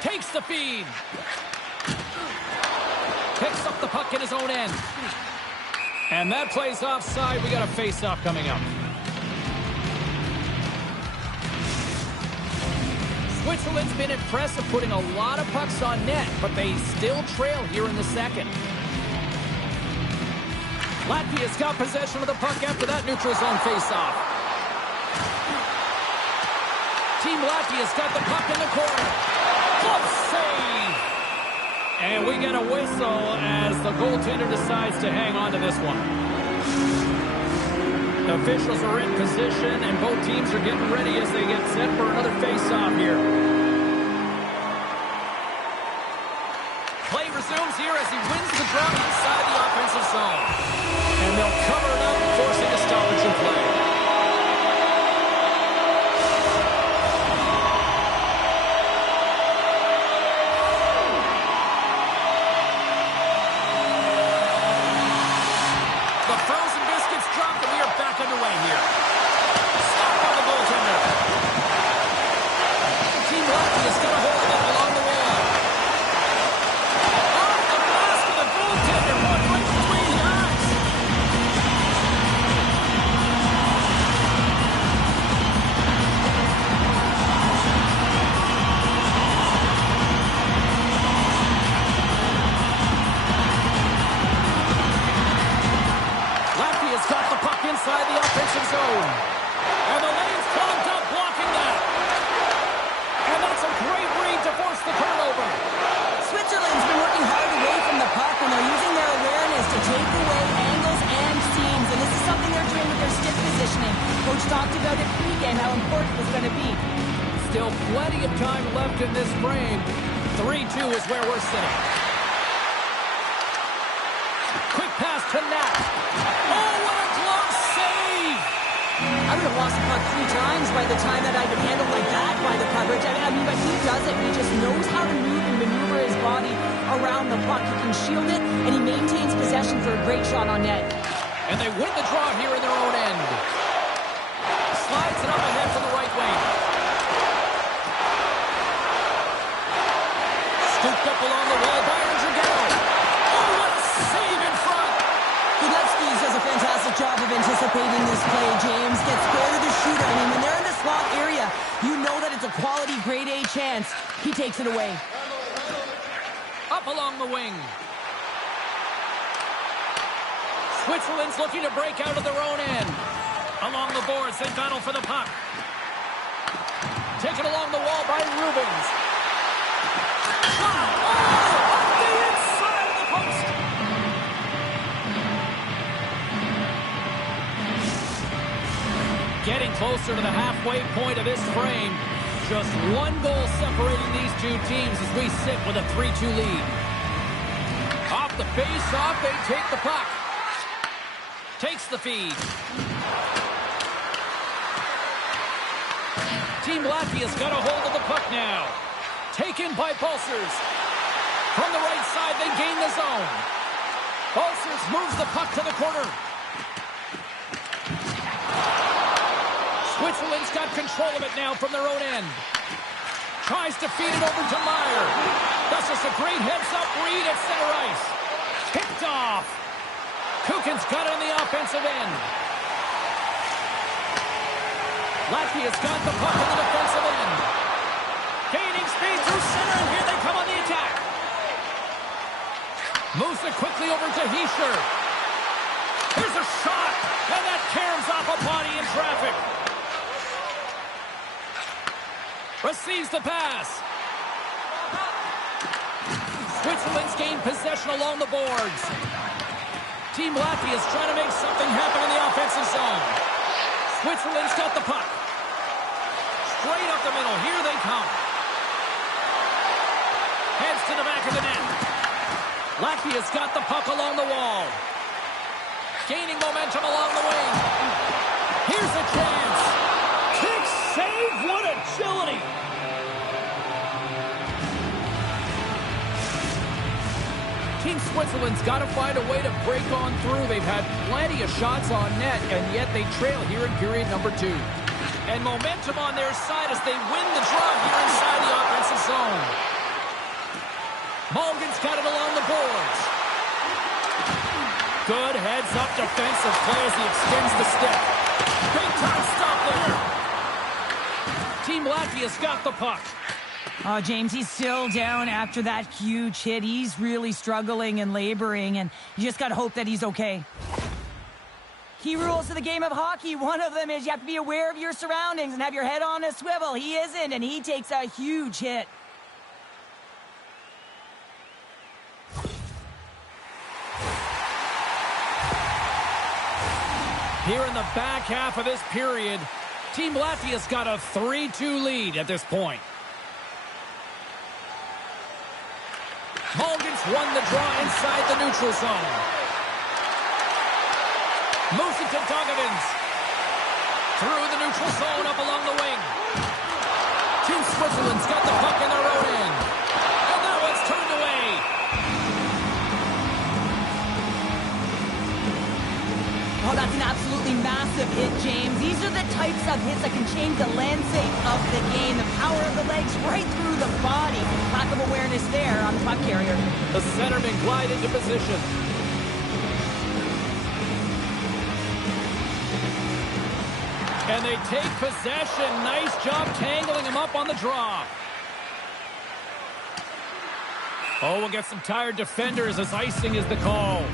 Takes the feed. Picks up the puck in his own end. And that plays offside. We got a face-off coming up. Switzerland's been impressive putting a lot of pucks on net, but they still trail here in the second. Latvia's got possession of the puck after that neutral zone faceoff. Team Latvia's got the puck in the corner. Glove save! And we get a whistle as the goaltender decides to hang on to this one. The officials are in position, and both teams are getting ready as they get set for another face-off here. Play resumes here as he wins the draw inside the offensive zone. And they'll cover it up, forcing a stoppage in play. Underway here. Stopped by the goaltender. Team Latvia's got a hold of it along the wall. Off the mask of the goaltender, going right between the eyes. Latvia's got the puck inside the offensive zone. And the lane's clogged up, blocking that. And that's a great read to force the turnover. Switzerland's been working hard away from the puck, and they're using their awareness to take away angles and seams. And this is something they're doing with their stick positioning. Coach talked about it pregame, how important it was going to be. Still plenty of time left in this frame. 3-2 is where we're sitting. Quick pass to Nat. Oh, what a glove save! I would have lost the puck 3 times by the time that I could handle like that by the coverage. I mean, but he does it. He just knows how to move and maneuver his body around the puck. He can shield it, and he maintains possession for a great shot on net. And they win the draw here in their own end. Slides it up ahead from the right wing. Scooped up along the wall by Andrighetto. Oh, what a save in front! Gillespie does a fantastic job of anticipating this play, James. Gets scared of the shooter. I mean, when they're in the slot area, you know that it's a quality grade A chance. He takes it away. Up along the wing. Switzerland's looking to break out of their own end. Along the boards, they battle for the puck. Taken along the wall by Rubens. Shot! Oh! Off the inside of the post! Getting closer to the halfway point of this frame. Just one goal separating these two teams as we sit with a 3-2 lead. Off the face-off, they take the puck. Takes the feed. Team Latvia's got a hold of the puck now. Taken by Pulsers. From the right side, they gain the zone. Pulsers moves the puck to the corner. Switzerland's got control of it now from their own end. Tries to feed it over to Meyer. That's just a great heads-up read at center ice. Picked off. Kukin's got it on the offensive end. Latvia's got the puck on the defensive end. Gaining speed through center, and here they come on the attack. Moves it quickly over to Hischer. Here's a shot, and that caroms off a body in traffic. Receives the pass. Switzerland's gained possession along the boards. Team Latvia's trying to make something happen in the offensive zone. Switzerland's got the puck. Straight up the middle. Here they come. Heads to the back of the net. Latvia's got the puck along the wall. Gaining momentum along the wing. Here's a chance. Kick save Switzerland's got to find a way to break on through. They've had plenty of shots on net, and yet they trail here in period number 2. And momentum on their side as they win the draw here inside the offensive zone. Mulligan's got it along the boards. Good heads-up defensive play as he extends the stick. Big time stop there. Team Latvia's got the puck. Oh, James, he's still down after that huge hit. He's really struggling and laboring, and you just got to hope that he's okay. Key rules of the game of hockey. One of them is you have to be aware of your surroundings and have your head on a swivel. He isn't, and he takes a huge hit. Here in the back half of this period, Team Latvia's got a 3-2 lead at this point. Mulligan's won the draw inside the neutral zone. Moves it to Dogovins. Through the neutral zone, up along the wing. Team Switzerland's got the puck in their own end. And that one's turned away. Oh, that's an absolutely massive hit, James. These are the types of hits that can change the landscape of the game. The power of the legs right through the body. Lack of awareness there on the puck carrier. The centerman glide into position. And they take possession. Nice job tangling him up on the draw. Oh, we'll get some tired defenders as icing is the call.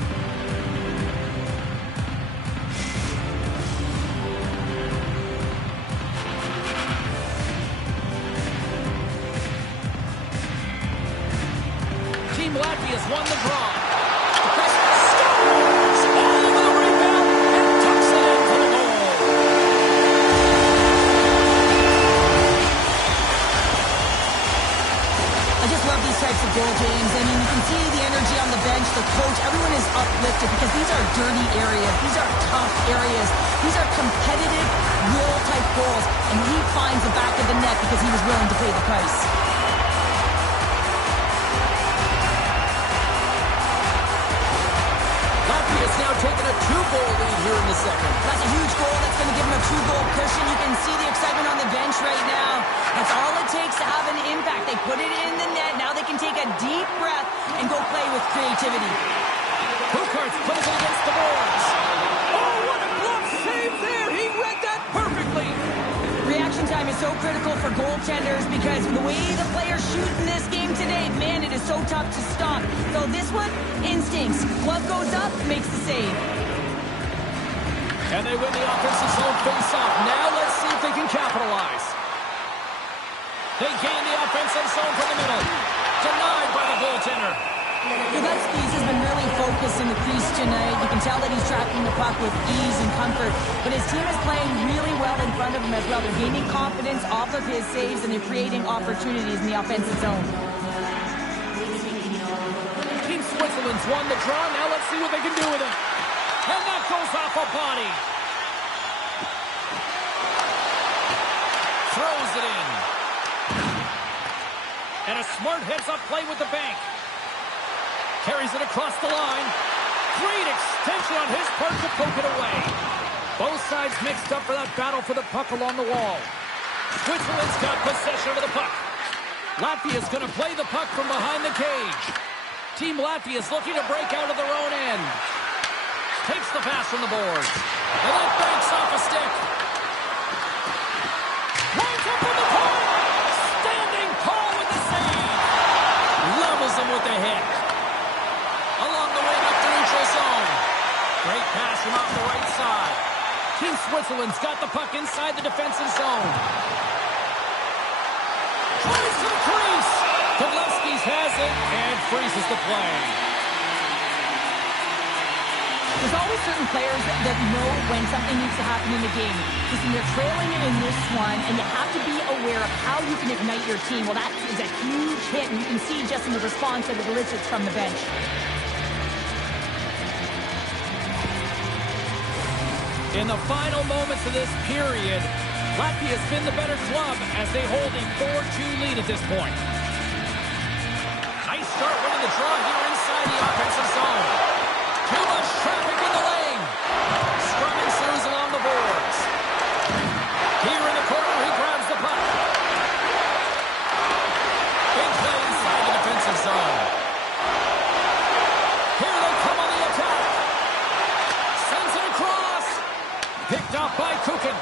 Team Latvia's won the draw. Scores all over the rebound and tucks it into the goal. I just love these types of goal, James. I mean, you can see the energy on the bench, the coach, everyone is uplifted because these are dirty areas. These are tough areas. These are competitive, will-type goals, and he finds the back of the net because he was willing to pay the price. Latvia's now taking a 2-goal lead here in the second. That's a huge goal. That's going to give him a 2-goal cushion. You can see the excitement on the bench right now. That's all it takes to have an impact. They put it in the net. Now they can take a deep breath and go play with creativity. Kukarts plays it against the boards. Oh, what a glove save there. He read that perfectly. Reaction time is so critical for goaltenders because the way the players shoot in this game today, man, it is so tough to stop. So this one, instincts. Glove goes up, makes the save. And they win the offensive zone face-off. Now let's see if they can capitalize. They gain the offensive zone from the middle. Denied by the goaltender. Gillespie's has been really focused in the crease tonight. You can tell that he's tracking the puck with ease and comfort. But his team is playing really well in front of him as well. They're gaining confidence off of his saves, and they're creating opportunities in the offensive zone. Team Switzerland's won the draw. Now let's see what they can do with it. And that goes off a body. Throws it in. And a smart heads-up play with the bank. Carries it across the line. Great extension on his part to poke it away. Both sides mixed up for that battle for the puck along the wall. Switzerland's got possession of the puck. Latvia's going to play the puck from behind the cage. Team Latvia's looking to break out of their own end. Takes the pass from the boards. And that banks off a stick. Lines up from the point. Standing tall with the save. Levels them with the hit. Along the wing up the neutral zone. Great pass from off the right side. Team Switzerland's got the puck inside the defensive zone. Tries to the crease. Gillespie's has it and freezes the play. There's always certain players that know when something needs to happen in the game. Listen, they're trailing in this one, and you have to be aware of how you can ignite your team. Well, that is a huge hit, and you can see just in the response that it elicits from the bench. In the final moments of this period, Latvia's been the better club as they hold a 4-2 lead at this point. Nice start winning the draw here inside inside the offensive zone. Too much traffic in the lane. Scrum ensues along the boards. Here in the corner, he grabs the puck. Big play inside the defensive zone. Here they come on the attack. Sends it across. Picked up by Kukin.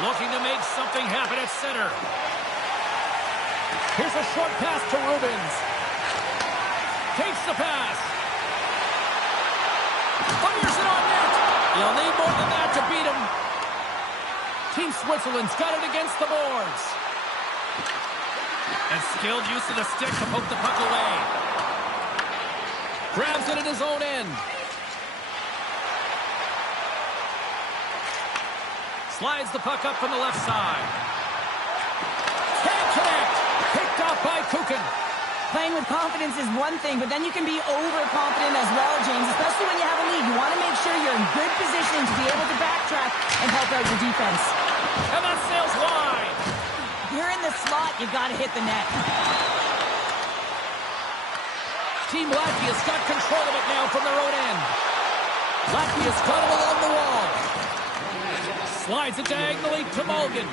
Looking to make something happen at center. Here's a short pass to Rubens. Takes the pass. Fires it on net. You'll need more than that to beat him. Team Switzerland's got it against the boards. And skilled use of the stick to poke the puck away. Grabs it at his own end. Slides the puck up from the left side. Can't connect. Picked up by Kukin. Playing with confidence is one thing, but then you can be overconfident as well, James, especially when you have a lead. You want to make sure you're in good position to be able to backtrack and help out your defense. And that sails wide. You're in the slot, you got to hit the net. Team Latvia's got control of it now from their own end. Latvia's got it along the wall. Slides it diagonally to Mulligan.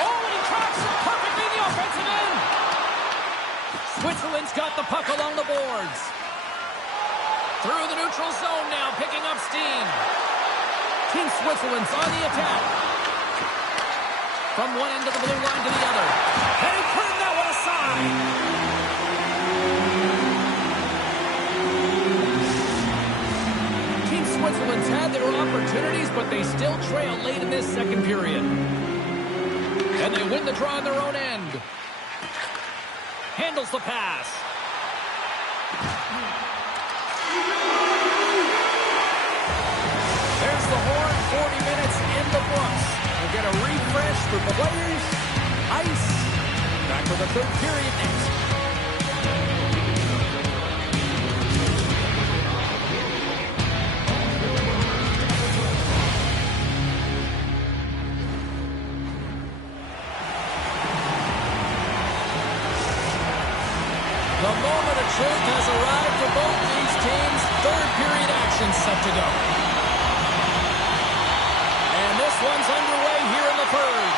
Oh, and he tracks it perfectly in the offensive end. Switzerland's got the puck along the boards. Through the neutral zone now, picking up steam. Team Switzerland's on the attack. From one end of the blue line to the other. And he put that one aside. Switzerland's had their opportunities, but they still trail late in this second period. And they win the draw on their own end. Handles the pass. There's the horn, 40 minutes in the books. We'll get a refresh for players, ice. Back for the third period next. The moment of truth has arrived for both these teams. Third period action set to go. And this one's underway here in the third.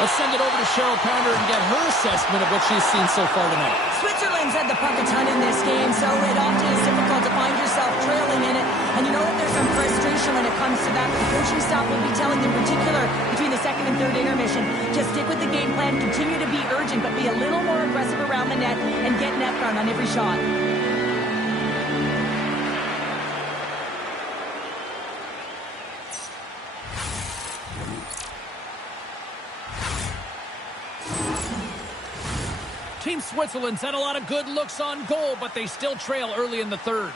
Let's send it over to Cheryl Pounder and get her assessment of what she's seen so far tonight. Switzerland's had the puck a ton in this game, so it often is difficult to find yourself trailing in it. And you know that there's some frustration when it comes to that. The coaching staff will be telling them, in particular, between the second and third intermission, just stick with the game plan, continue to be urgent, but be a little more aggressive around the net and get net front on every shot. Team Switzerland's had a lot of good looks on goal, but they still trail early in the third.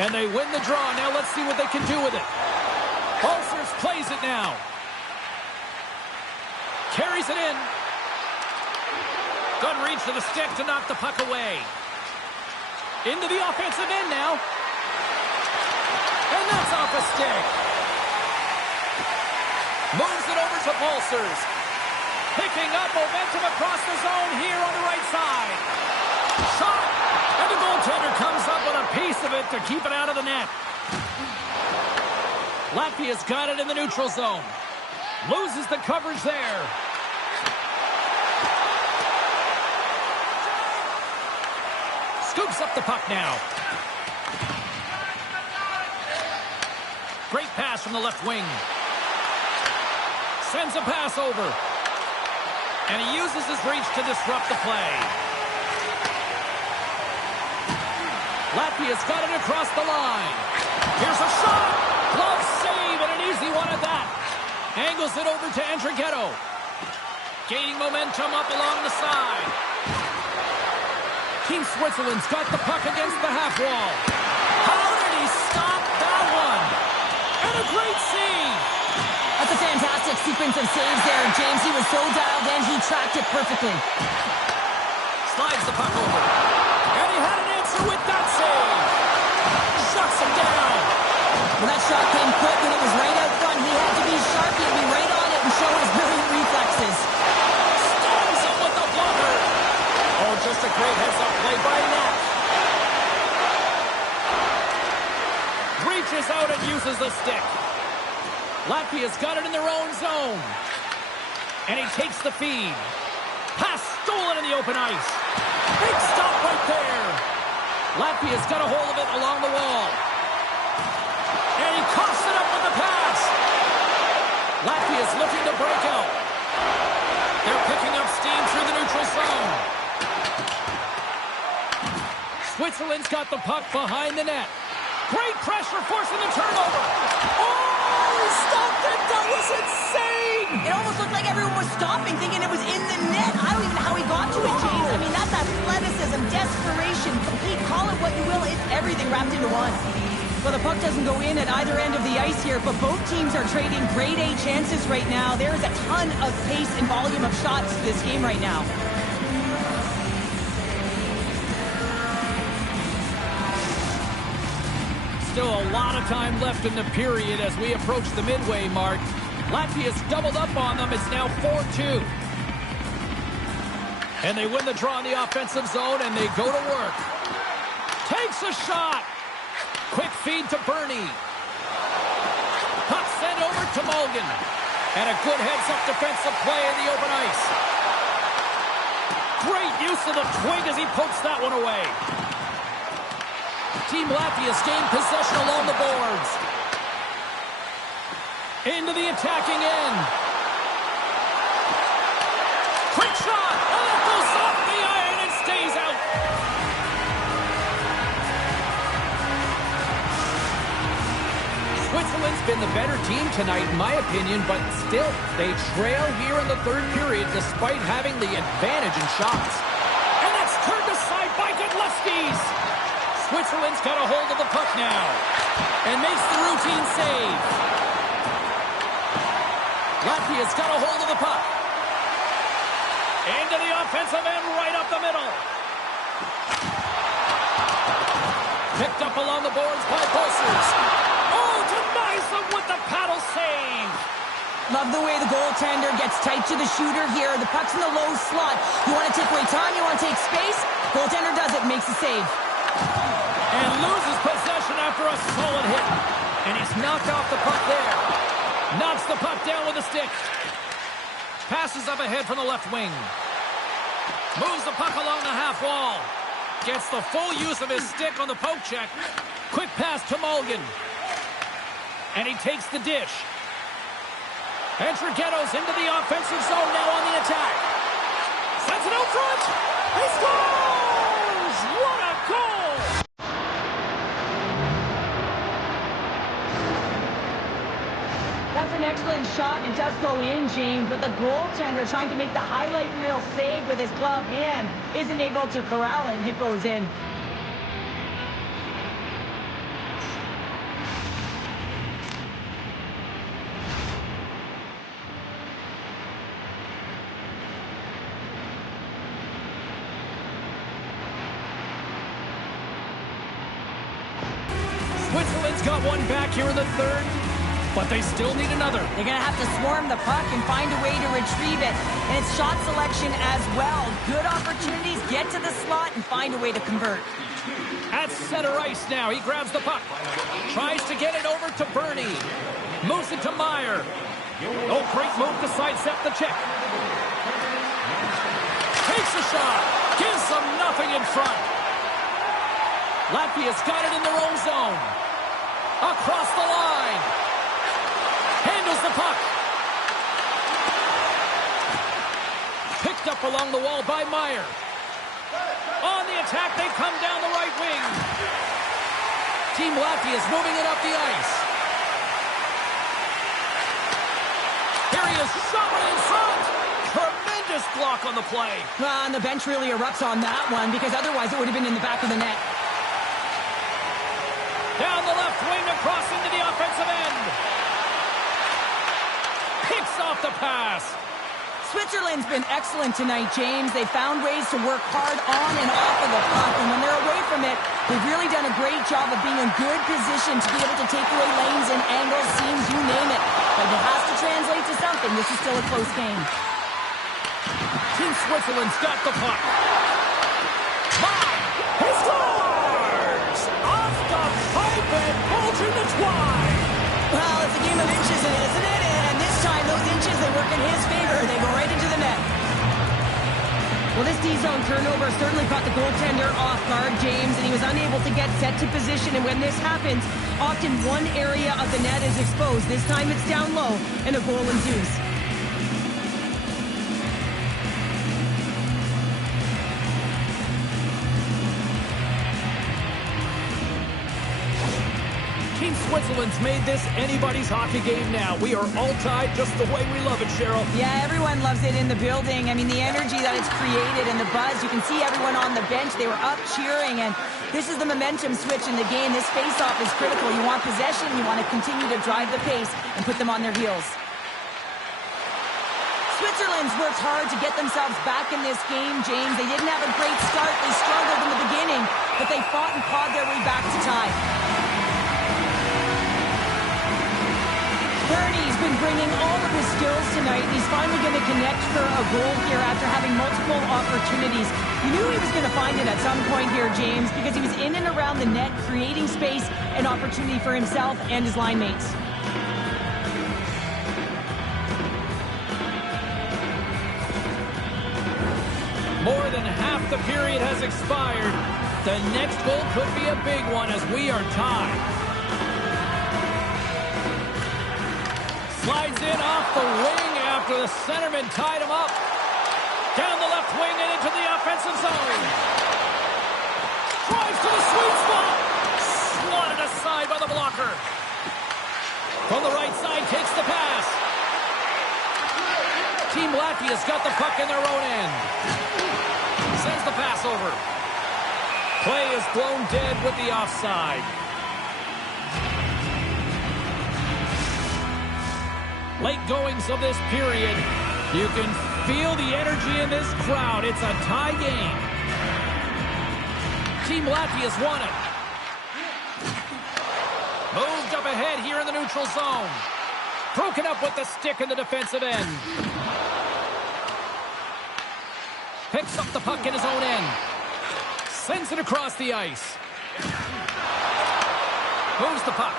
And they win the draw. Now let's see what they can do with it. Balsers plays it now. Carries it in. Good reach to the stick to knock the puck away. Into the offensive end now. And that's off a stick. Moves it over to Balsers. Picking up momentum across the zone here on the right side. Shot. And the goaltender comes up with a piece of it to keep it out of the net. Latvia's got it in the neutral zone. Loses the coverage there. Scoops up the puck now. Great pass from the left wing. Sends a pass over. And he uses his reach to disrupt the play. Latvia's got it across the line. Here's a shot. Glove save and an easy one at that. Angles it over to Andrighetto. Gaining momentum up along the side. Team Switzerland's got the puck against the half wall. How did he stop that one? And a great save. That's a fantastic sequence of saves there, James. He was so dialed in, he tracked it perfectly. Slides the puck over. And he had an answer with that save. Shuts him down. Well, that shot came quick and it was right out front. He had to be sharp, he had to be right on it and show his brilliant reflexes. great heads-up play by Nash. Reaches out and uses the stick. Latvia's got it in their own zone. And he takes the feed. Pass stolen in the open ice. Big stop right there. Latvia's got a hold of it along the wall. And he coughs it up with the pass. Latvia's looking to break out. They're picking up steam through the neutral zone. Switzerland's got the puck behind the net. Great pressure forcing the turnover. Oh, he stopped it. That was insane. It almost looked like everyone was stopping, thinking it was in the net. I don't even know how he got to it, James. I mean, that's athleticism, desperation, complete, call it what you will. It's everything wrapped into one. Well, the puck doesn't go in at either end of the ice here, but both teams are trading grade A chances right now. There is a ton of pace and volume of shots to this game right now. Still a lot of time left in the period as we approach the midway mark. Latvia's doubled up on them. It's now 4-2. And they win the draw in the offensive zone, and they go to work. Takes a shot. Quick feed to Bernie. Puck sent over to Mulligan. And a good heads-up defensive play in the open ice. Great use of the twig as he pokes that one away. Team Latvia's gained possession along the boards. Into the attacking end. Quick shot. Oh, that goes off the iron and stays out. Switzerland's been the better team tonight, in my opinion, but still, they trail here in the third period despite having the advantage in shots. And that's turned aside by Godlewski's. Switzerland's got a hold of the puck now and makes the routine save. Latvia's got a hold of the puck. Into the offensive end, right up the middle. Picked up along the boards by Bossers. Oh, denies them with the paddle save. Love the way the goaltender gets tight to the shooter here. The puck's in the low slot. You want to take away time, you want to take space. Goaltender does it, makes the save. And loses possession after a solid hit. And he's knocked off the puck there. Knocks the puck down with a stick. Passes up ahead from the left wing. Moves the puck along the half wall. Gets the full use of his stick on the poke check. Quick pass to Mulligan. And he takes the dish. And Trighetto's into the offensive zone now on the attack. Sends it out front. He scores! What a goal! That's an excellent shot. It does go in, James, but the goaltender trying to make the highlight reel save with his glove hand isn't able to corral it, and it goes in. Switzerland's got one back here in the third, but they still need another. They're going to have to swarm the puck and find a way to retrieve it. And it's shot selection as well. Good opportunities, get to the slot, and find a way to convert. At center ice now, he grabs the puck. Tries to get it over to Bernie. Moves it to Meyer. Oh, great move to sidestep the check. Takes a shot. Gives them nothing in front. Latvia's got it in their own zone. Across the line. Handles the puck. Picked up along the wall by Meyer. On the attack, they come down the right wing. Team Latvia's moving it up the ice. Here he is, shot in front. Tremendous block on the play. And the bench really erupts on that one, because otherwise it would have been in the back of the net. Down the left wing, across into the offensive end. Picks off the pass. Switzerland's been excellent tonight, James. They found ways to work hard on and off of the puck, and when they're away from it, they've really done a great job of being in good position to be able to take away lanes and angles, seams, you name it. But it has to translate to something. This is still a close game. Team Switzerland's got the puck. Scores! Off the pipe and bulging the twine. Well, it's a game of inches, isn't it? And this time, those inches, they work in his favor. They go right into the net. Well, this D-zone turnover certainly caught the goaltender off guard, James, and he was unable to get set to position. And when this happens, often one area of the net is exposed. This time it's down low, and a goal ensues. Team Switzerland's made this anybody's hockey game now. We are all tied just the way we love it, Cheryl. Yeah, everyone loves it in the building. I mean, the energy that it's created and the buzz. You can see everyone on the bench. They were up cheering, and this is the momentum switch in the game. This face-off is critical. You want possession. You want to continue to drive the pace and put them on their heels. Switzerland's worked hard to get themselves back in this game, James. They didn't have a great start. They struggled in the beginning, but they fought and clawed their way back to tie. Bernie's been bringing all of his skills tonight, and he's finally going to connect for a goal here after having multiple opportunities. You knew he was going to find it at some point here, James, because he was in and around the net, creating space and opportunity for himself and his line mates. More than half the period has expired. The next goal could be a big one as we are tied. Slides in off the wing after the centerman tied him up. Down the left wing and into the offensive zone. Drives to the sweet spot. Swatted aside by the blocker. From the right side, takes the pass. Team Latvia's got the puck in their own end. Sends the pass over. Play is blown dead with the offside. Late goings of this period. You can feel the energy in this crowd. It's a tie game. Team Latvia's won it. Moved up ahead here in the neutral zone. Broken up with the stick in the defensive end. Picks up the puck in his own end. Sends it across the ice. Moves the puck.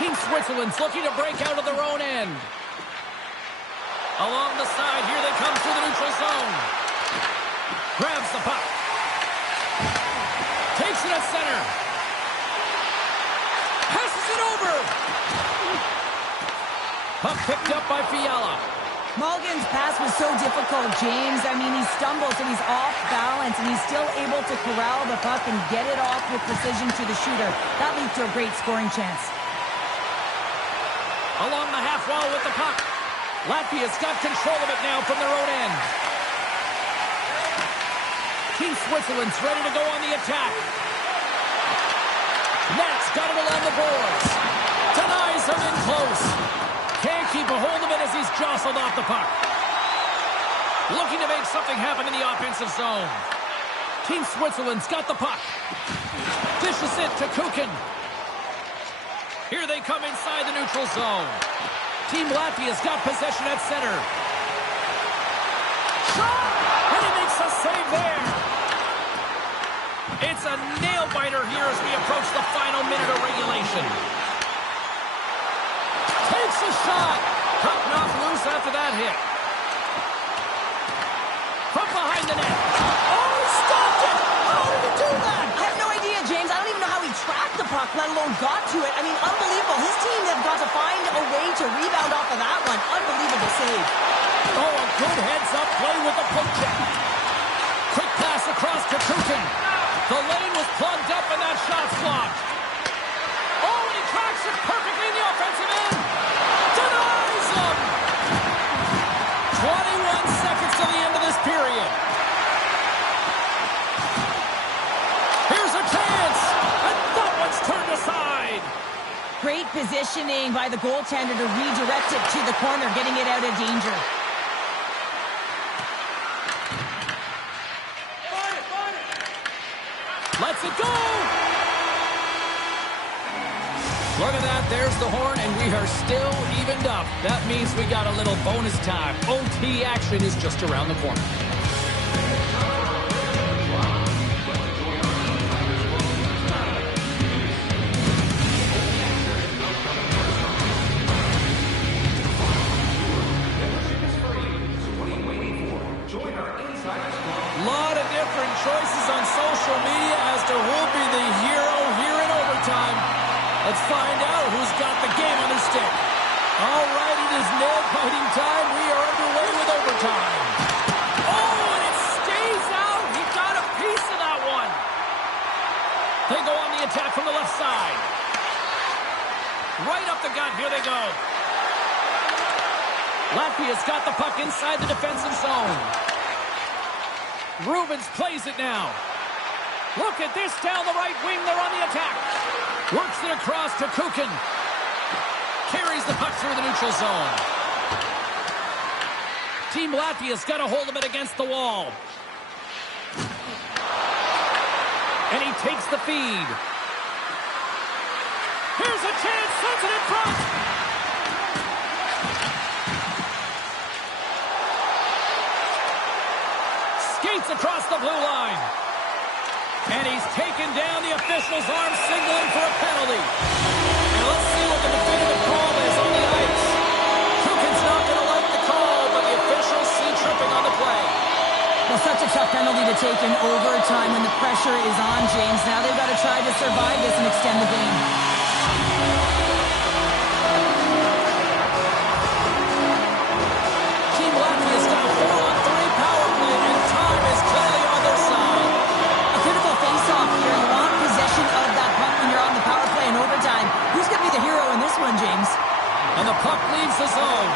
Team Switzerland's looking to break out of their own end. Along the side, here they come through the neutral zone. Grabs the puck. Takes it at center. Passes it over. Puck picked up by Fiala. Mulligan's pass was so difficult, James. I mean, he stumbles and he's off balance, and he's still able to corral the puck and get it off with precision to the shooter. That leads to a great scoring chance. Along the half wall with the puck. Latvia's got control of it now from their own end. Team Switzerland's ready to go on the attack. Nets got it along the boards. Denies him in close. Can't keep a hold of it as he's jostled off the puck. Looking to make something happen in the offensive zone. Team Switzerland's got the puck. Dishes it to Kukin. Here they come inside the neutral zone. Team Latvia's got possession at center. Shot! And he makes a save there. It's a nail-biter here as we approach the final minute of regulation. Takes a shot. Puck knocked loose after that hit. From behind the net. Oh, he stopped it! How did he do that? I have no idea, James. I don't even know how he tracked the puck, let alone got to it. I mean, unbelievable. His team has got to find a way to rebound off of that one. Unbelievable save. Oh, a good heads-up play with the poke check. Quick pass across to Kukin. The lane was plugged up and that shot's blocked. Oh, and he tracks it perfectly in the offensive end. Denies him. 21 seconds to the end of this period. Here's a chance. And that one's turned aside. Great positioning by the goaltender to redirect it to the corner, getting it out of danger. Lets it go! Look at that, there's the horn, and we are still evened up. That means we got a little bonus time. OT action is just around the corner. Let's find out who's got the game on their stick. All right, it is nail-biting time. We are underway with overtime. Oh, and it stays out. He got a piece of that one. They go on the attack from the left side. Right up the gut. Here they go. Latvia's got the puck inside the defensive zone. Rubens plays it now. Look at this down the right wing. They're on the attack. Works it across to Kukin. Carries the puck through the neutral zone. Team Latvia's got a hold of it against the wall. And he takes the feed. Here's a chance. Sends it in front. Skates across the blue line. And he's taken down. The official's arm signaling for a penalty. And let's see what the definitive call is on the ice. Kukin's not going to like the call, but the officials see tripping on the play. Well, such a tough penalty to take in overtime when the pressure is on, James. Now they've got to try to survive this and extend the game. Team Latvia's got a 4-on-3 power play, and time is clearly on their side. A critical face-off here. You want possession of that puck when you're on the power play in overtime. Who's going to be the hero in this one, James? And the puck leaves the zone.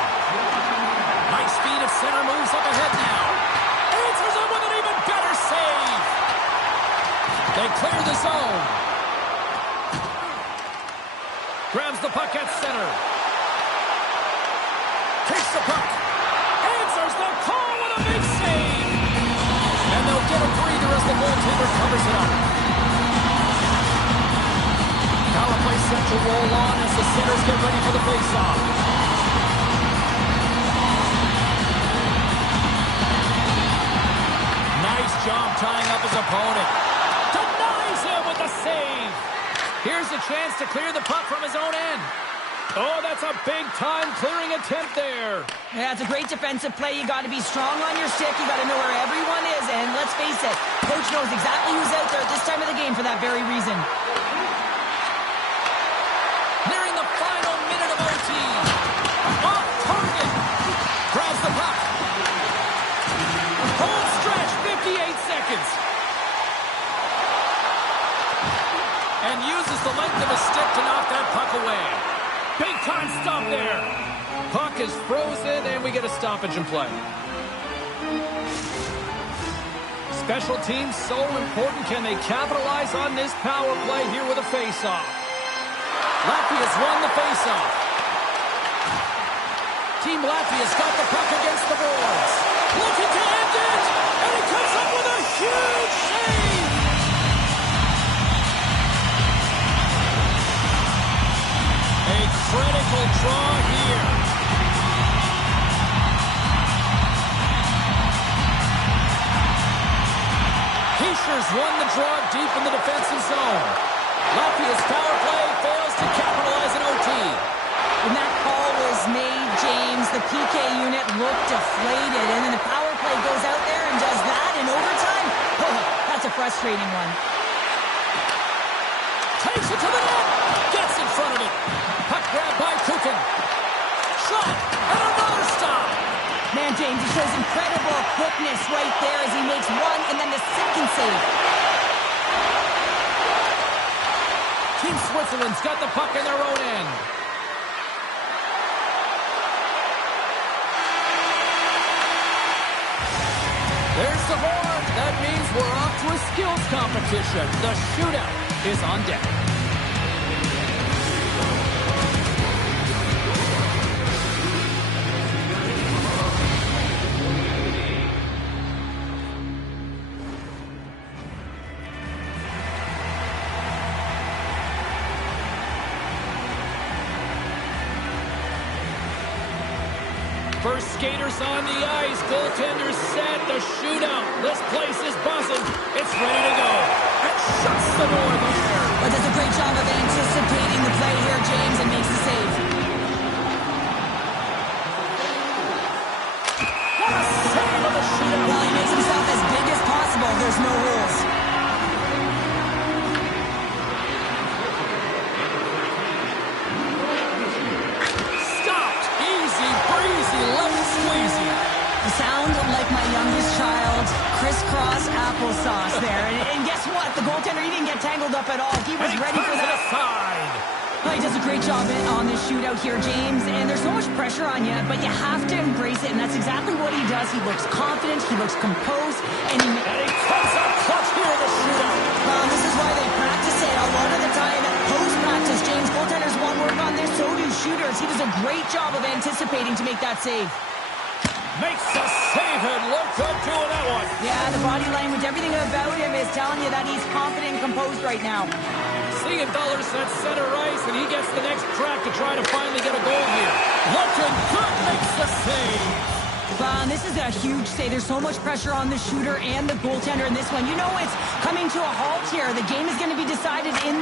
High speed at center moves up ahead now. Answers it with an even better save. They clear the zone. Grabs the puck at center. Takes the puck. Answers the call with a big save. And they'll get a breather as the goaltender covers it up. Power play set to roll on as the centers get ready for the faceoff. Nice job tying up his opponent. Denies him with the save. Here's a chance to clear the puck from his own end. Oh, that's a big-time clearing attempt there. Yeah, it's a great defensive play. You got to be strong on your stick. You got to know where everyone is. And let's face it, coach knows exactly who's out there at this time of the game for that very reason. Nearing the final minute of OT. Off target. Grabs the puck. Home stretch, 58 seconds. And uses the length of his stick to knock that puck away. Big time stop there. Puck is frozen, and we get a stoppage in play. Special teams so important. Can they capitalize on this power play here with a face-off? Latvia's won the face-off. Team Latvia's got the puck against the boards. Looking to end it, and he comes up with a huge save. A critical draw here. Heischer's won the draw deep in the defensive zone. Latvia's power play fails to capitalize in OT. When that call was made, James, the PK unit looked deflated, and then the power play goes out there and does that in overtime? Oh, that's a frustrating one. Takes it to the net. Gets in front of it. Puck grab by Kukin. Shot. And another stop. Man, James, he shows incredible quickness right there as he makes one and then the second save. Team Switzerland's got the puck in their own end. There's the horn. That means we're off to a skills competition. The shootout is on deck. First skaters on the ice. Goaltenders set. The shootout. This place is buzzing. It's ready to go. And shuts the door there. But does a great job of anticipating the play here, James, and makes the save. What a save of the shootout. Well, he makes himself as big as possible. There's no rules. applesauce there. And guess what? The goaltender, he didn't get tangled up at all. He was ready for that. He does a great job on this shootout here, James. And there's so much pressure on you, but you have to embrace it. And that's exactly what he does. He looks confident. He looks composed. And he comes up clutch here in the shootout. This is why they practice it. A lot of the time, post-practice, James, goaltenders want work on this. So do shooters. He does a great job of anticipating to make that save. Makes the save and look good doing that one. Yeah, the body language, everything about him is telling you that he's confident and composed right now. Seeing Dollars at center ice, and he gets the next crack to try to finally get a goal here. Looking good, makes the save. This is a huge save. There's so much pressure on the shooter and the goaltender in this one. You know it's coming to a halt here. The game is going to be decided in